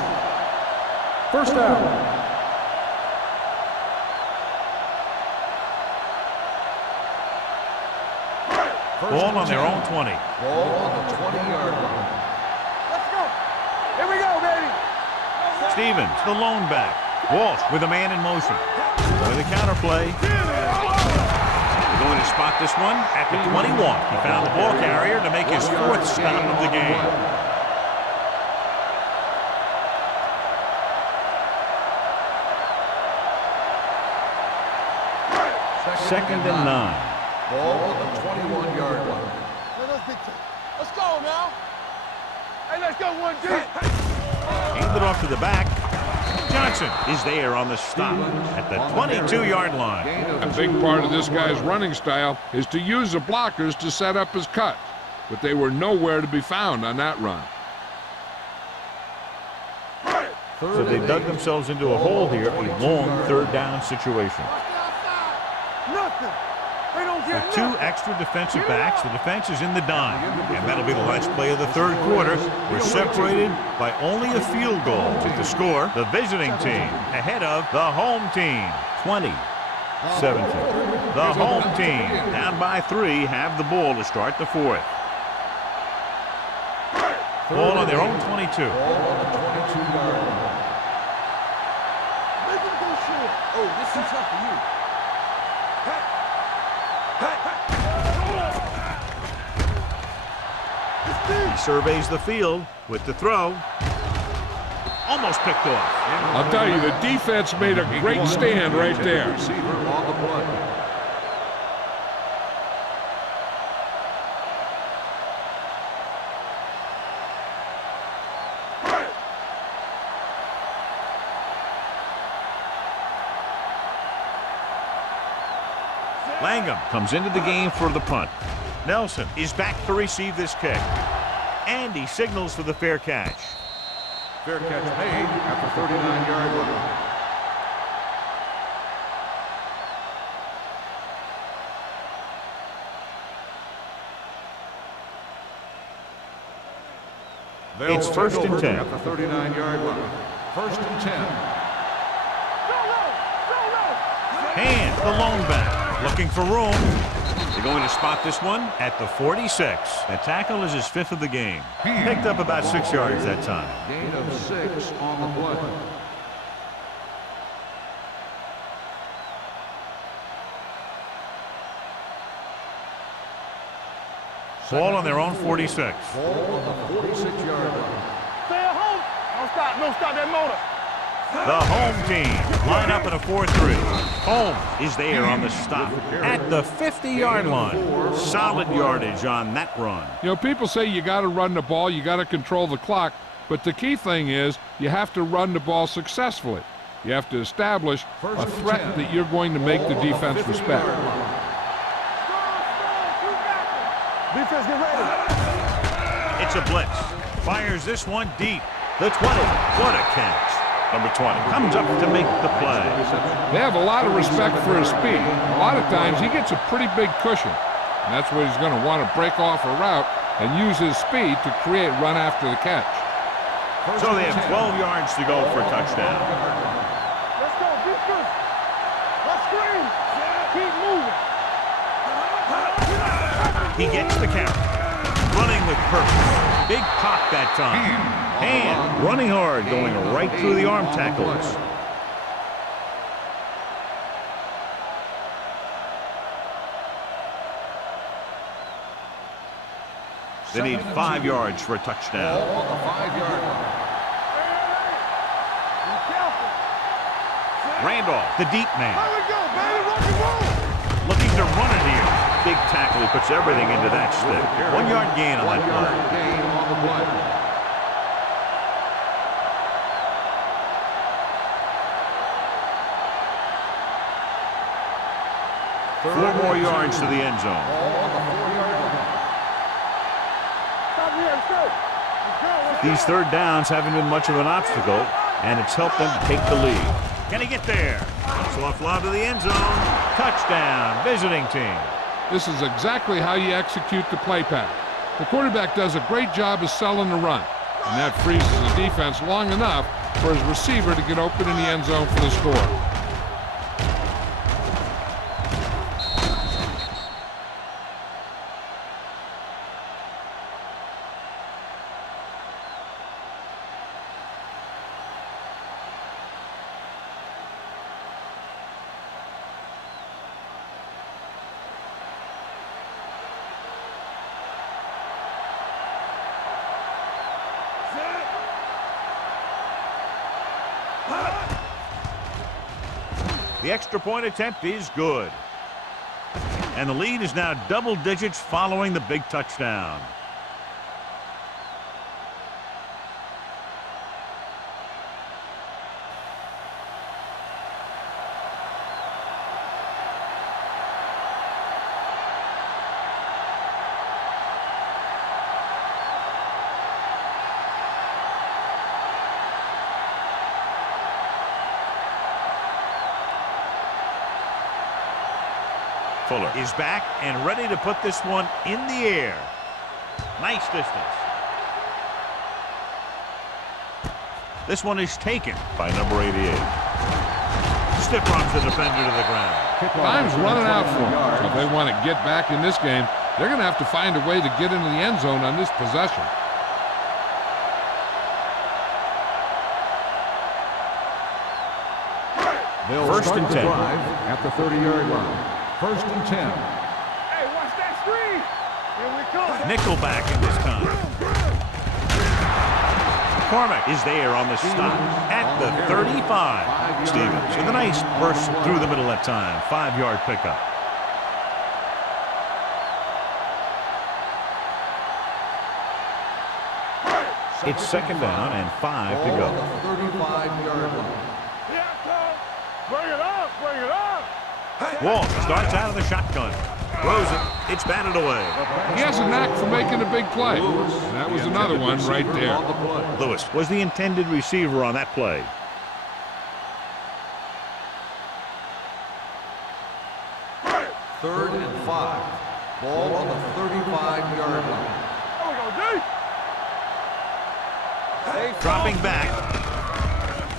1st down. Ball on their own 20. Ball on the 20-yard line. Let's go. Here we go, baby. Stevens, the lone back. Walsh with a man in motion. With a counter play. They're going to spot this one at the 21. He found the ball carrier to make his 4th stop of the game. Second and 9. Ball on the 21-yard line. Let's go now. Hey, let's go 1D. Hand it off to the back. Johnson is there on the stop at the 22-yard line. A big part of this guy's running style is to use the blockers to set up his cut, but they were nowhere to be found on that run. So they dug themselves into a hole here, a long 3rd down situation. Nothing. With 2 extra defensive backs, the defense is in the dime. And that'll be the last play of the third quarter. We're separated by only a field goal. With the score, the visiting team ahead of the home team, 20-17. The home team, down by 3, have the ball to start the fourth. Ball on their own 22. Ball on the 22-yard line. Oh, this is up for you. He surveys the field with the throw. Almost picked off. I'll tell you, the defense made a great stand right there. Receiver on the play. Langham comes into the game for the punt. Nelson is back to receive this kick. And he signals for the fair catch. Fair catch made at the 39-yard line. It's first and 10. At the 39-yard line. First and 10. And the lone back looking for room. They're going to spot this one at the 46. That tackle is his 5th of the game. Picked up about 6 yards that time. Gain of 6 on the play. Ball on their own 46. Ball on the 46-yard line. Stay at home. Don't stop that motor. The home team line up in a 4-3. Home is there on the stop at the 50-yard line. Solid yardage on that run. You know, people say you got to run the ball, you got to control the clock, but the key thing is you have to run the ball successfully. You have to establish a threat that you're going to make the defense respect. Defense, get ready. It's a blitz. Fires this one deep. The 20. What a catch. Number 20 comes up to make the play. They have a lot of respect for his speed. A lot of times he gets a pretty big cushion. And that's where he's going to want to break off a route and use his speed to create run after the catch. So they have 12 yards to go for a touchdown. Let's go, defense. Let's screen. Keep moving. He gets the count. Running with purpose. Big pop that time. And running hard, going right through the arm tackles. They need 5 yards for a touchdown. Ball on the 5-yard line. Randolph, the deep man. There we go, baby. Rock and roll. Looking to run it here. Big tackle. He puts everything into that stick. 1 yard gain on that 1 yard play. gain on the play. Four more yards to the end zone. Ball on the 4-yard line. Stop here, let's go. Let's go, let's go. These third downs haven't been much of an obstacle, and it's helped them to take the lead. Can he get there? Soft lob to the end zone. Touchdown, visiting team. This is exactly how you execute the play pattern. The quarterback does a great job of selling the run, and that freezes the defense long enough for his receiver to get open in the end zone for the score. The extra point attempt is good. And the lead is now double digits following the big touchdown. Fuller is back and ready to put this one in the air. Nice distance. This one is taken by number 88. Stiff arms the defender to the ground. Time's running out for them. So if they want to get back in this game, they're going to have to find a way to get into the end zone on this possession. They'll First and 10. At the 30-yard line. First and 10. Hey, watch that screen. Here we come. Nickelback in this time. McCormick is there on the stop at the 35. Stevens with a nice burst through the middle that time. 5-yard pickup. It's second down and 5 to go. 35-yard line. Yeah, Tom. Bring it up. Bring it up. Wall starts out of the shotgun. Throws it. It's batted away. He has a knack for making a big play. And that was another one right there. Lewis was the intended receiver on that play. Third and 5. Ball on the 35-yard line. There we go, D. Dropping back.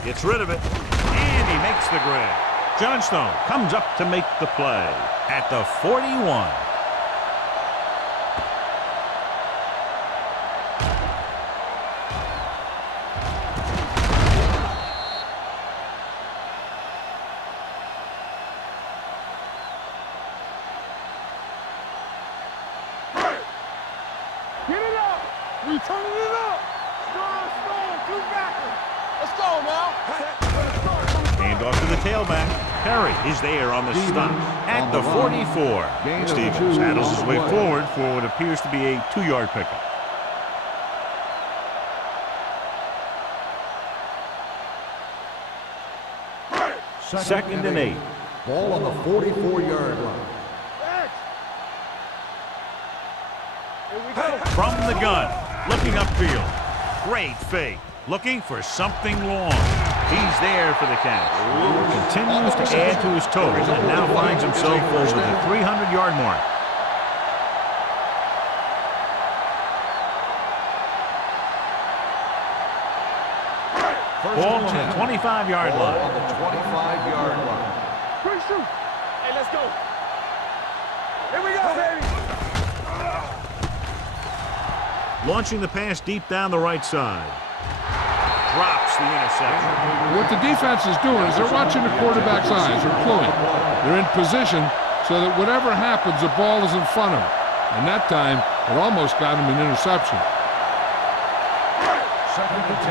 Gets rid of it. And he makes the grab. Johnstone comes up to make the play at the 41. Get it up. We turning it up. Strong, two backers. Let's go now. Hand off to the tailback. Perry is there on the stop at the 44. Stevens handles his way forward for what appears to be a 2-yard pickup. Second and 8. Ball on the 44-yard line. From the gun, looking upfield. Great fake. Looking for something long. He's there for the catch. Continues to add to his total and now finds himself over the 300-yard mark. Ball on the 25-yard Ball line. on the 25-yard line. Quick shoot. Hey, let's go. Here we go, baby. Launching the pass deep down the right side. Drops the interception. What the defense is doing is they're watching the quarterback's eyes. They're cluing. They're in position so that whatever happens, the ball is in front of them. And that time, it almost got him an interception. Second and 10.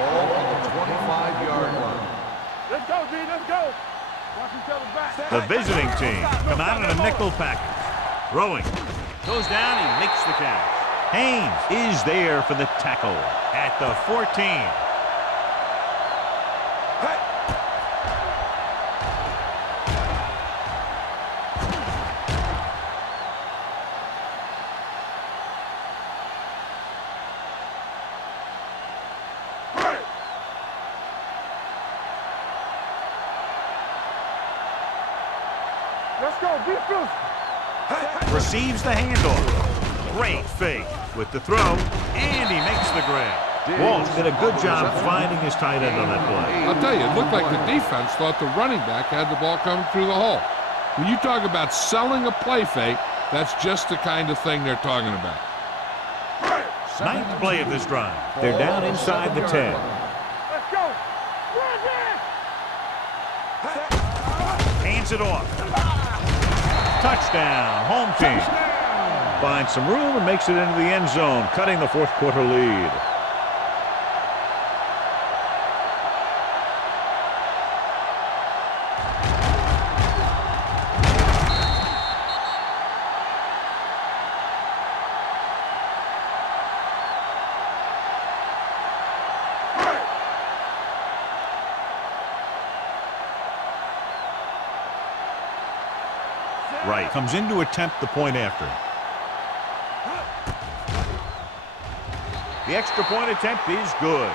Ball on the 25-yard line. Let's go, D. Let's go. Watch each other back. The visiting team come out in a nickel package. Throwing. Goes down, he makes the catch. Haynes is there for the tackle at the 14. Let's go. Be physical. Receives the handoff. Great fake with the throw, and he makes the grab. Walsh did a good job finding his tight end on that play. I'll tell you, it looked like the defense thought the running back had the ball coming through the hole. When you talk about selling a play fake, that's just the kind of thing they're talking about. Ninth play of this drive. They're down inside the 10. Let's go. Run, Hands it off. Touchdown, home team. Finds some room and makes it into the end zone, cutting the fourth quarter lead. Right comes in to attempt the point after. The extra point attempt is good.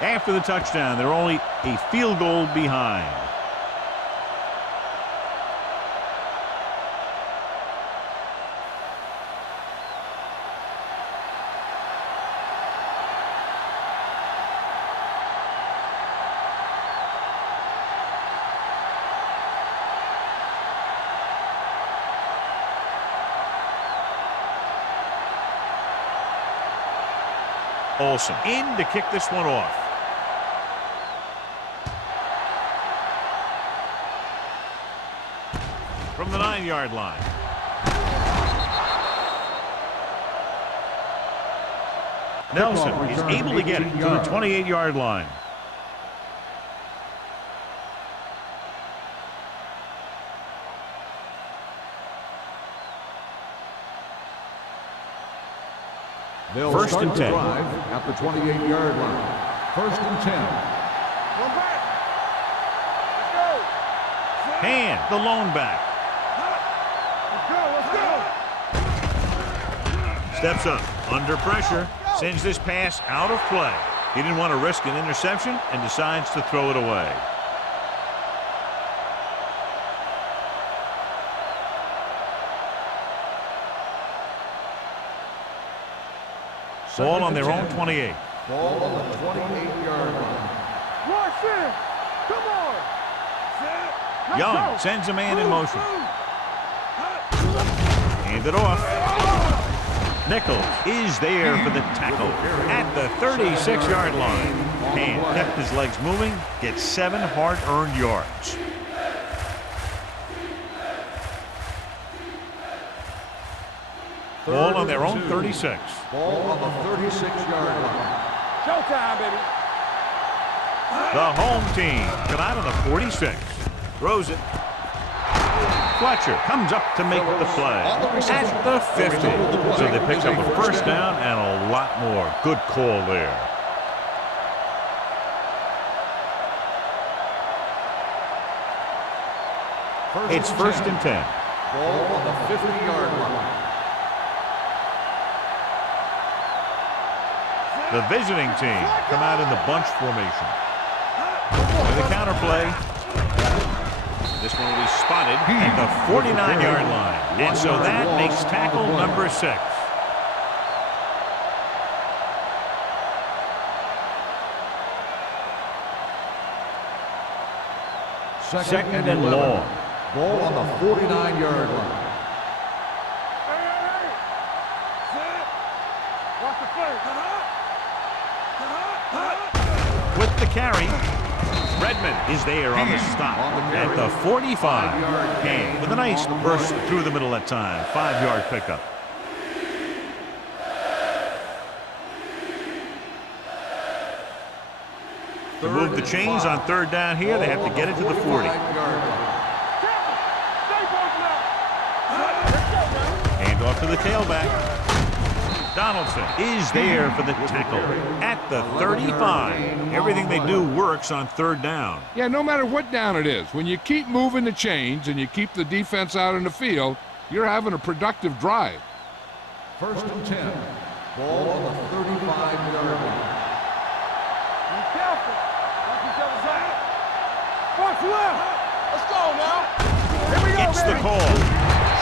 After the touchdown, they're only a field goal behind. Olsen in to kick this one off. From the 9-yard line. Nelson is able to get it to the 28-yard line. They'll First start and the 10. drive at the 28-yard line. First and 10. Go back. Let's go. Hand, the lone back. Let's go. Steps up, under pressure, sends this pass out of play. He didn't want to risk an interception and decides to throw it away. Ball on their own 28. Ball on the 28-yard line. Rush in. Come on. Let's Young go. sends a man in Move, motion. move. Hand it off. Nichols is there for the tackle at the 36-yard line. Hand kept his legs moving, gets 7 hard-earned yards. Ball on their own 36. Ball on the 36-yard line. Showtime, baby. The home team come out on the 46. Throws it. Fletcher comes up to make the play at the 50. So they picked up a first down and a lot more. Good call there. It's first and 10. Ball on the 50-yard line. The visiting team come out in the bunch formation. With a counter play. This one will be spotted at the 49-yard line. And so that makes tackle number 6. Second and long. Ball on the 49-yard line. Hey. Set. Watch the play. With the carry, Redmond is there on the stop at the 45. And with a nice burst through the middle that time. 5-yard pickup. To move the chains on third down here, they have to get it to the 40. Hand off to the tailback. Donaldson is there for the tackle at the 35. Everything they do works on third down. Yeah, no matter what down it is, when you keep moving the chains and you keep the defense out in the field, you're having a productive drive. First and 10. Ball on the 35-yard line. Be careful. Watch each other's back. Watch left. Let's go now. Here we go, It's the baby. call.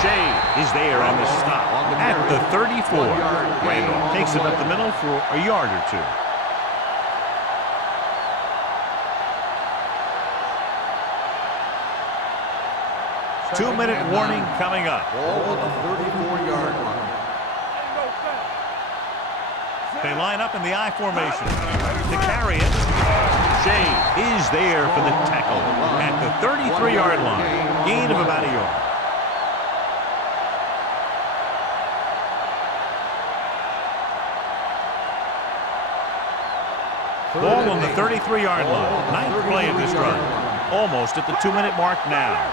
Shea is there on the stop at the 34. Randall takes it up the middle for a yard or two. Two-minute warning coming up. Ball on the 34-yard line. They line up in the I formation. To carry it, Shea is there for the tackle at the 33-yard line. Gain of about a yard. Ball on the 33-yard line. Ninth play of this drive. Almost at the 2-minute mark now.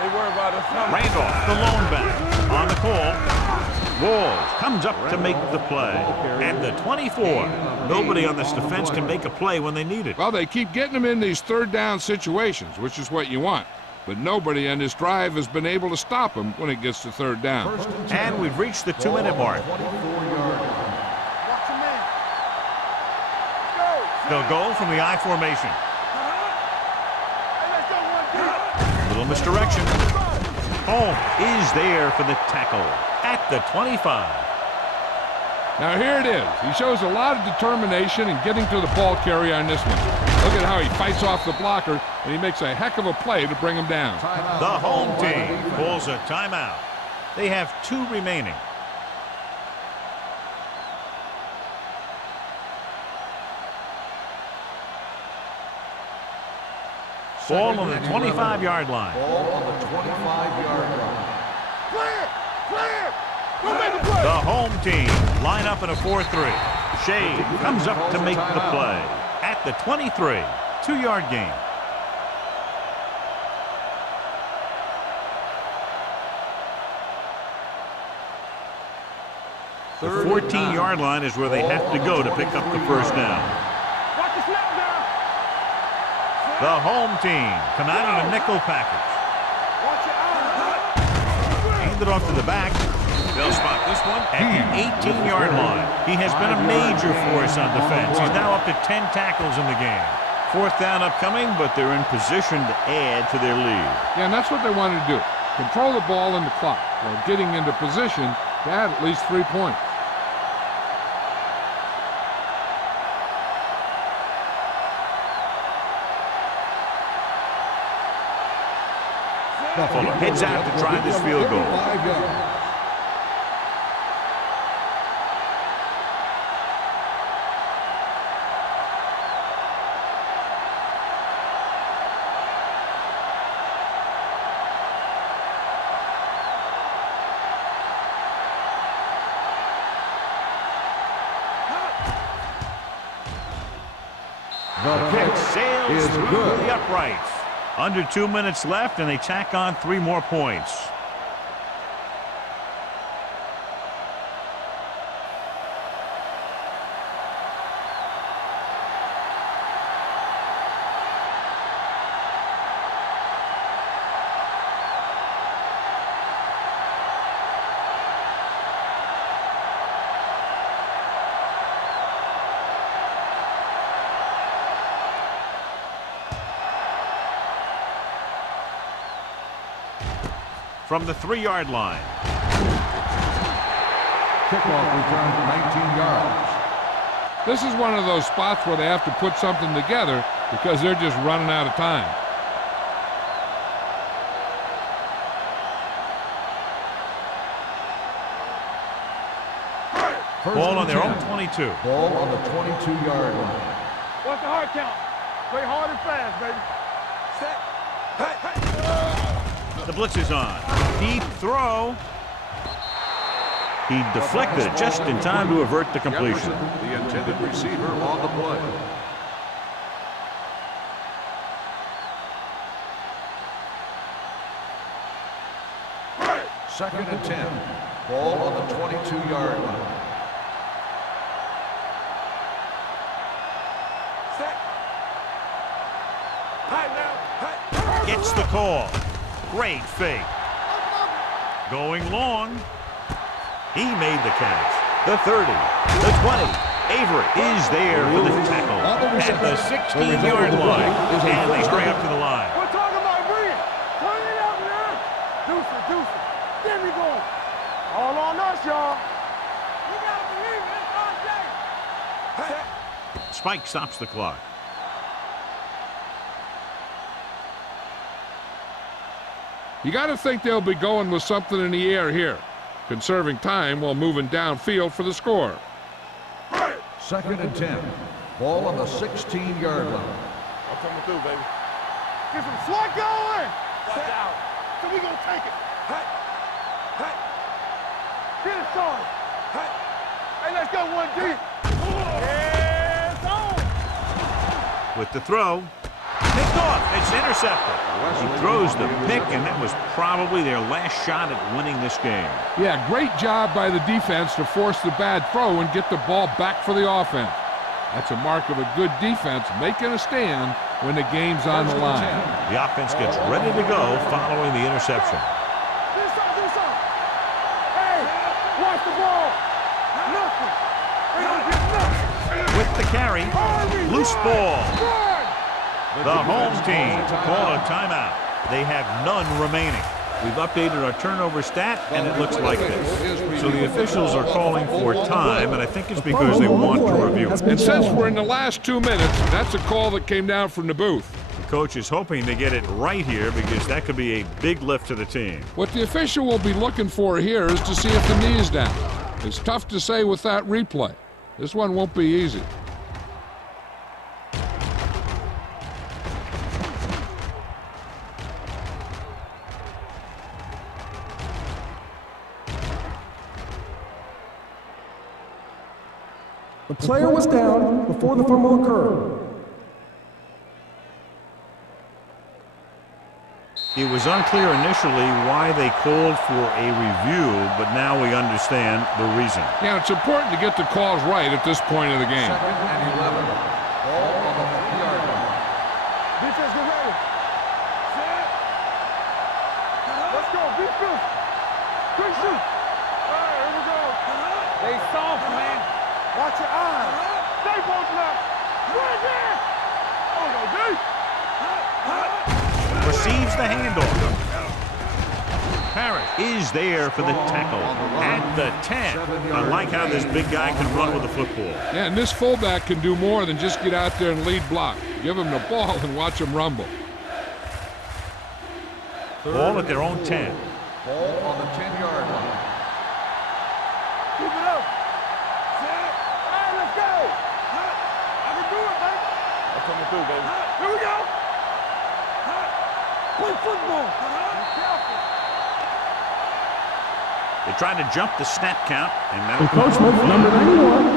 They worry about us. Randolph, the lone back, on the call. Walls comes up to make the play at the 24. Nobody on this defense can make a play when they need it. Well, they keep getting them in these third down situations, which is what you want. But nobody on this drive has been able to stop them when it gets to third down. And we've reached the 2-minute mark. Watch your man. Let's go. They'll go from the I formation. Hey, let's go one deep. Little misdirection. Holmes is there for the tackle at the 25. Now here it is. He shows a lot of determination in getting to the ball carrier on this one. Look at how he fights off the blocker, and he makes a heck of a play to bring him down. The home team pulls a timeout. They have 2 remaining. Ball on the 25-yard line. Ball on the 25-yard line. Clear! Clear! Go make the play! The home team line up in a 4-3. Shea comes up to make the play at the 23. 2-yard gain. The 14-yard line is where they have to go to pick up the first down. Watch the snap down! The home team come out in a nickel package. Watch it out! Hand it off to the back. They'll spot this one at the 18-yard line. He has been a major force on defense. He's now up to 10 tackles in the game. Fourth down upcoming, but they're in position to add to their lead. Yeah, and that's what they wanted to do. Control the ball and the clock while getting into position to add at least 3 points. Buffalo heads out to try this field goal. 5 yards. The kick sails is through good. the uprights. Under 2 minutes left, and they tack on 3 more points. From the 3-yard line. Kickoff return 19 yards. This is one of those spots where they have to put something together because they're just running out of time. Ball on their own 22. Ball on the 22-yard line. What's the hard count? Play hard and fast, baby. Set. Hey, hey. The blitz is on. Deep throw. He deflected it just in time to avert the completion. Jefferson, the intended receiver on the play. Second and 10. Ball on the 22-yard line. Set. Hey, now. Hey. Gets the call. Great fake. Going long. He made the catch. The 30, the 20. Avery is there for the tackle at the 16-yard line. And they stray up to the line. We're talking about Bree. Turn it out there. Deuce it, deuce it. There we go. All on us, y'all. You gotta believe it. It's our day. Set. Spike stops the clock. You got to think they'll be going with something in the air here, conserving time while moving downfield for the score. Second and 10. Ball on the 16-yard line. I'm coming through, baby. Get some swat going. Set out. So we gonna take it. Hey. Hey. Get it started. Hey. Hey, let's go one deep. Yeah, it's on. With the throw. Picked off. It's intercepted. He throws the pick, and that was probably their last shot at winning this game. Yeah, great job by the defense to force the bad throw and get the ball back for the offense. That's a mark of a good defense making a stand when the game's on the line. The offense gets ready to go following the interception. Do something. Hey, watch the ball. Nothing. They don't get nothing. With the carry, loose ball. Run. The home team call a timeout. They have none remaining. We've updated our turnover stat, and it looks like this. So the officials are calling for time, and I think it's because they want to review it. And since we're in the last 2 minutes, that's a call that came down from the booth. The coach is hoping to get it right here because that could be a big lift to the team. What the official will be looking for here is to see if the knee is down. It's tough to say with that replay. This one won't be easy. The player was down before the fumble occurred. It was unclear initially why they called for a review, but now we understand the reason. Yeah, it's important to get the calls right at this point of the game. 2nd and 11. Ball on the 50-yard line. Defense, get ready. Set. Let's go. Defense. Quick shoot. All right, here we go. They soft, man. Watch your eyes. Stay posted up. Right there. Oh, no, D. Receives the handoff. Parrish is there for the tackle at the 10. I like how this big guy can run with the football. Yeah, and this fullback can do more than just get out there and lead block. Give him the ball and watch him rumble. Ball at their own 10. Ball on the 10-yard line. Keep it up. Set. All right, let's go. I can do it, baby. I'm coming through, baby. Here we go. Play football. They tried to jump the snap count, and now Encroachment, number 91.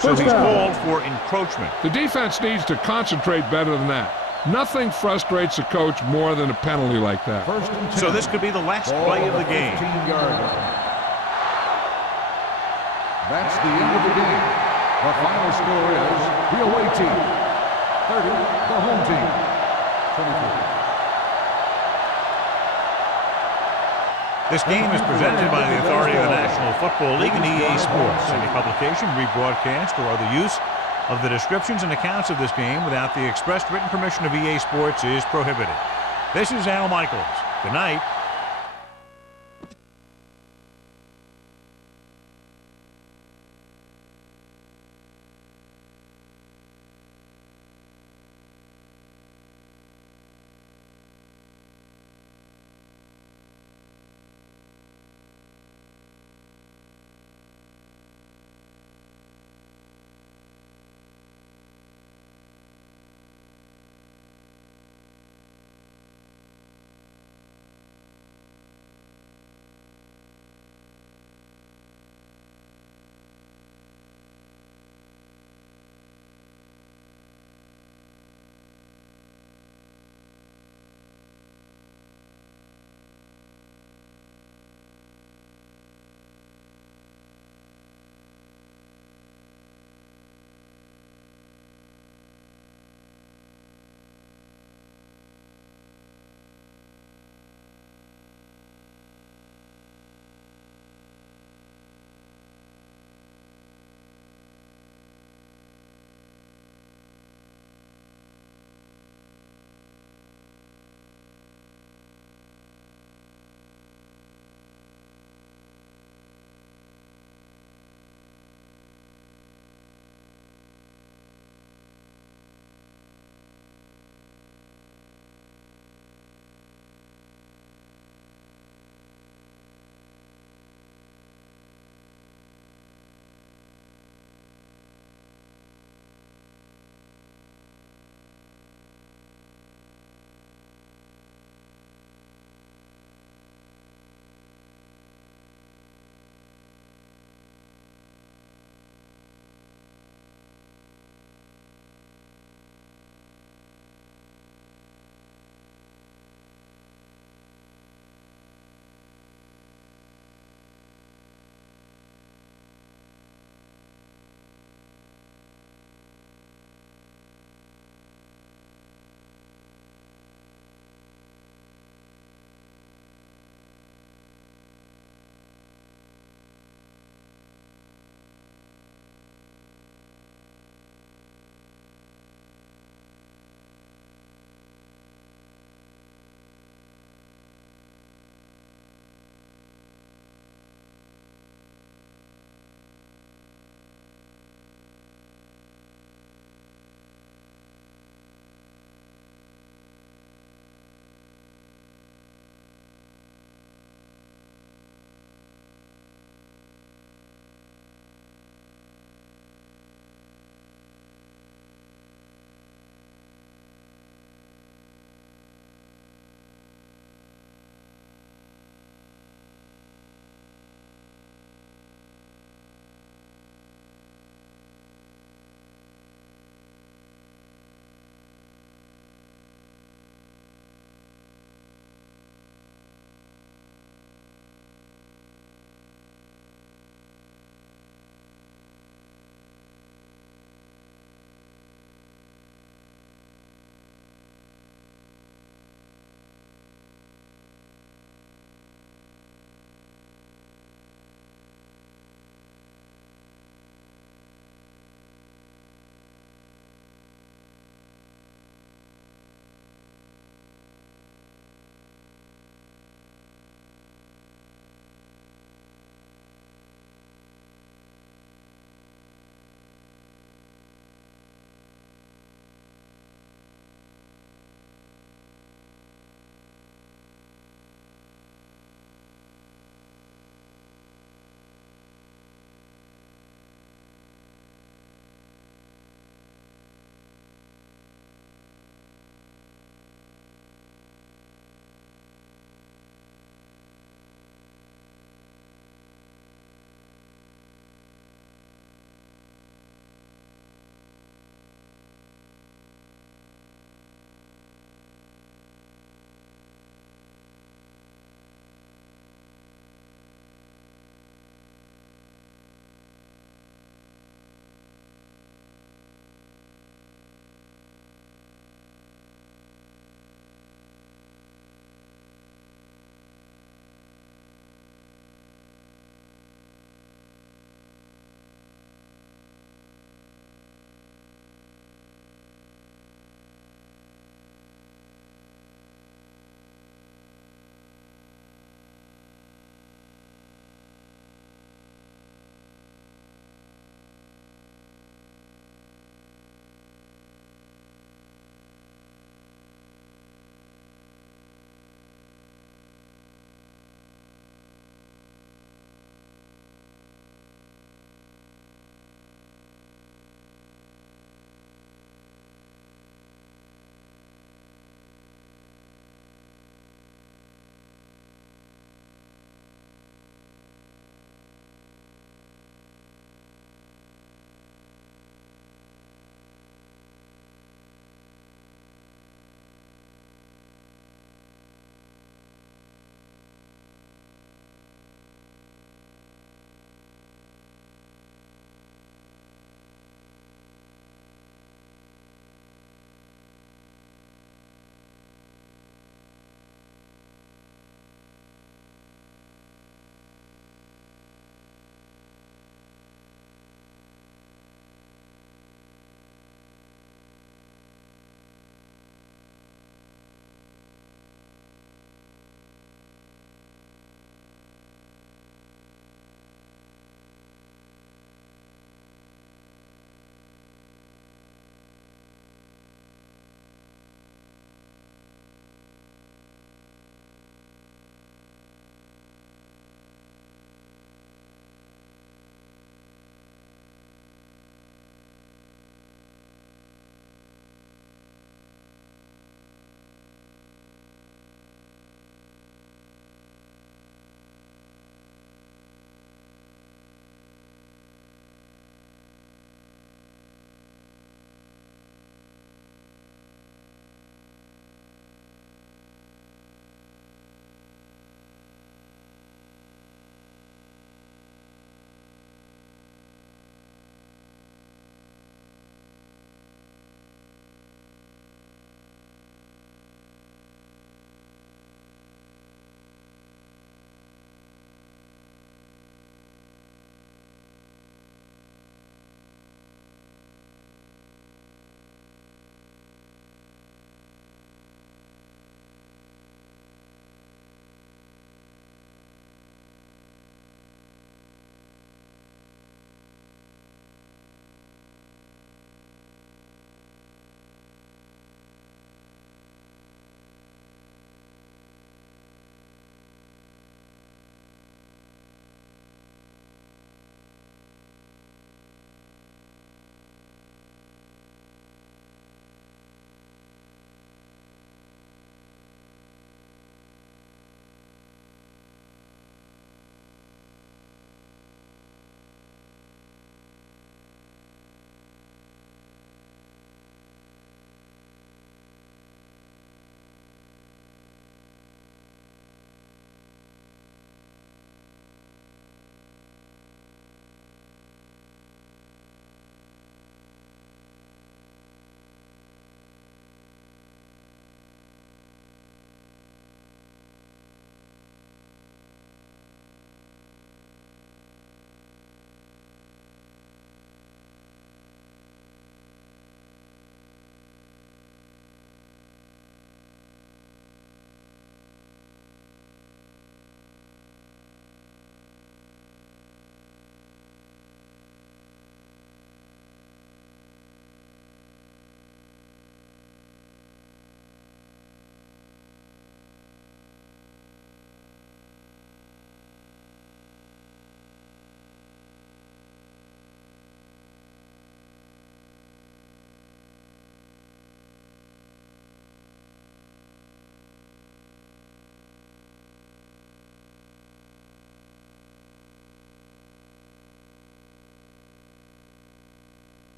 so he's First down. called for encroachment. The defense needs to concentrate better than that. Nothing frustrates a coach more than a penalty like that. 1st and 10. So this could be the last Ball play on of the game. 15-yard line. That's the end of the game. The final score is the away team 30, the home team 23. This game is presented by the authority of the National Football League and EA Sports. Any publication, rebroadcast, or other use of the descriptions and accounts of this game without the expressed written permission of EA Sports is prohibited. This is Al Michaels. Good night.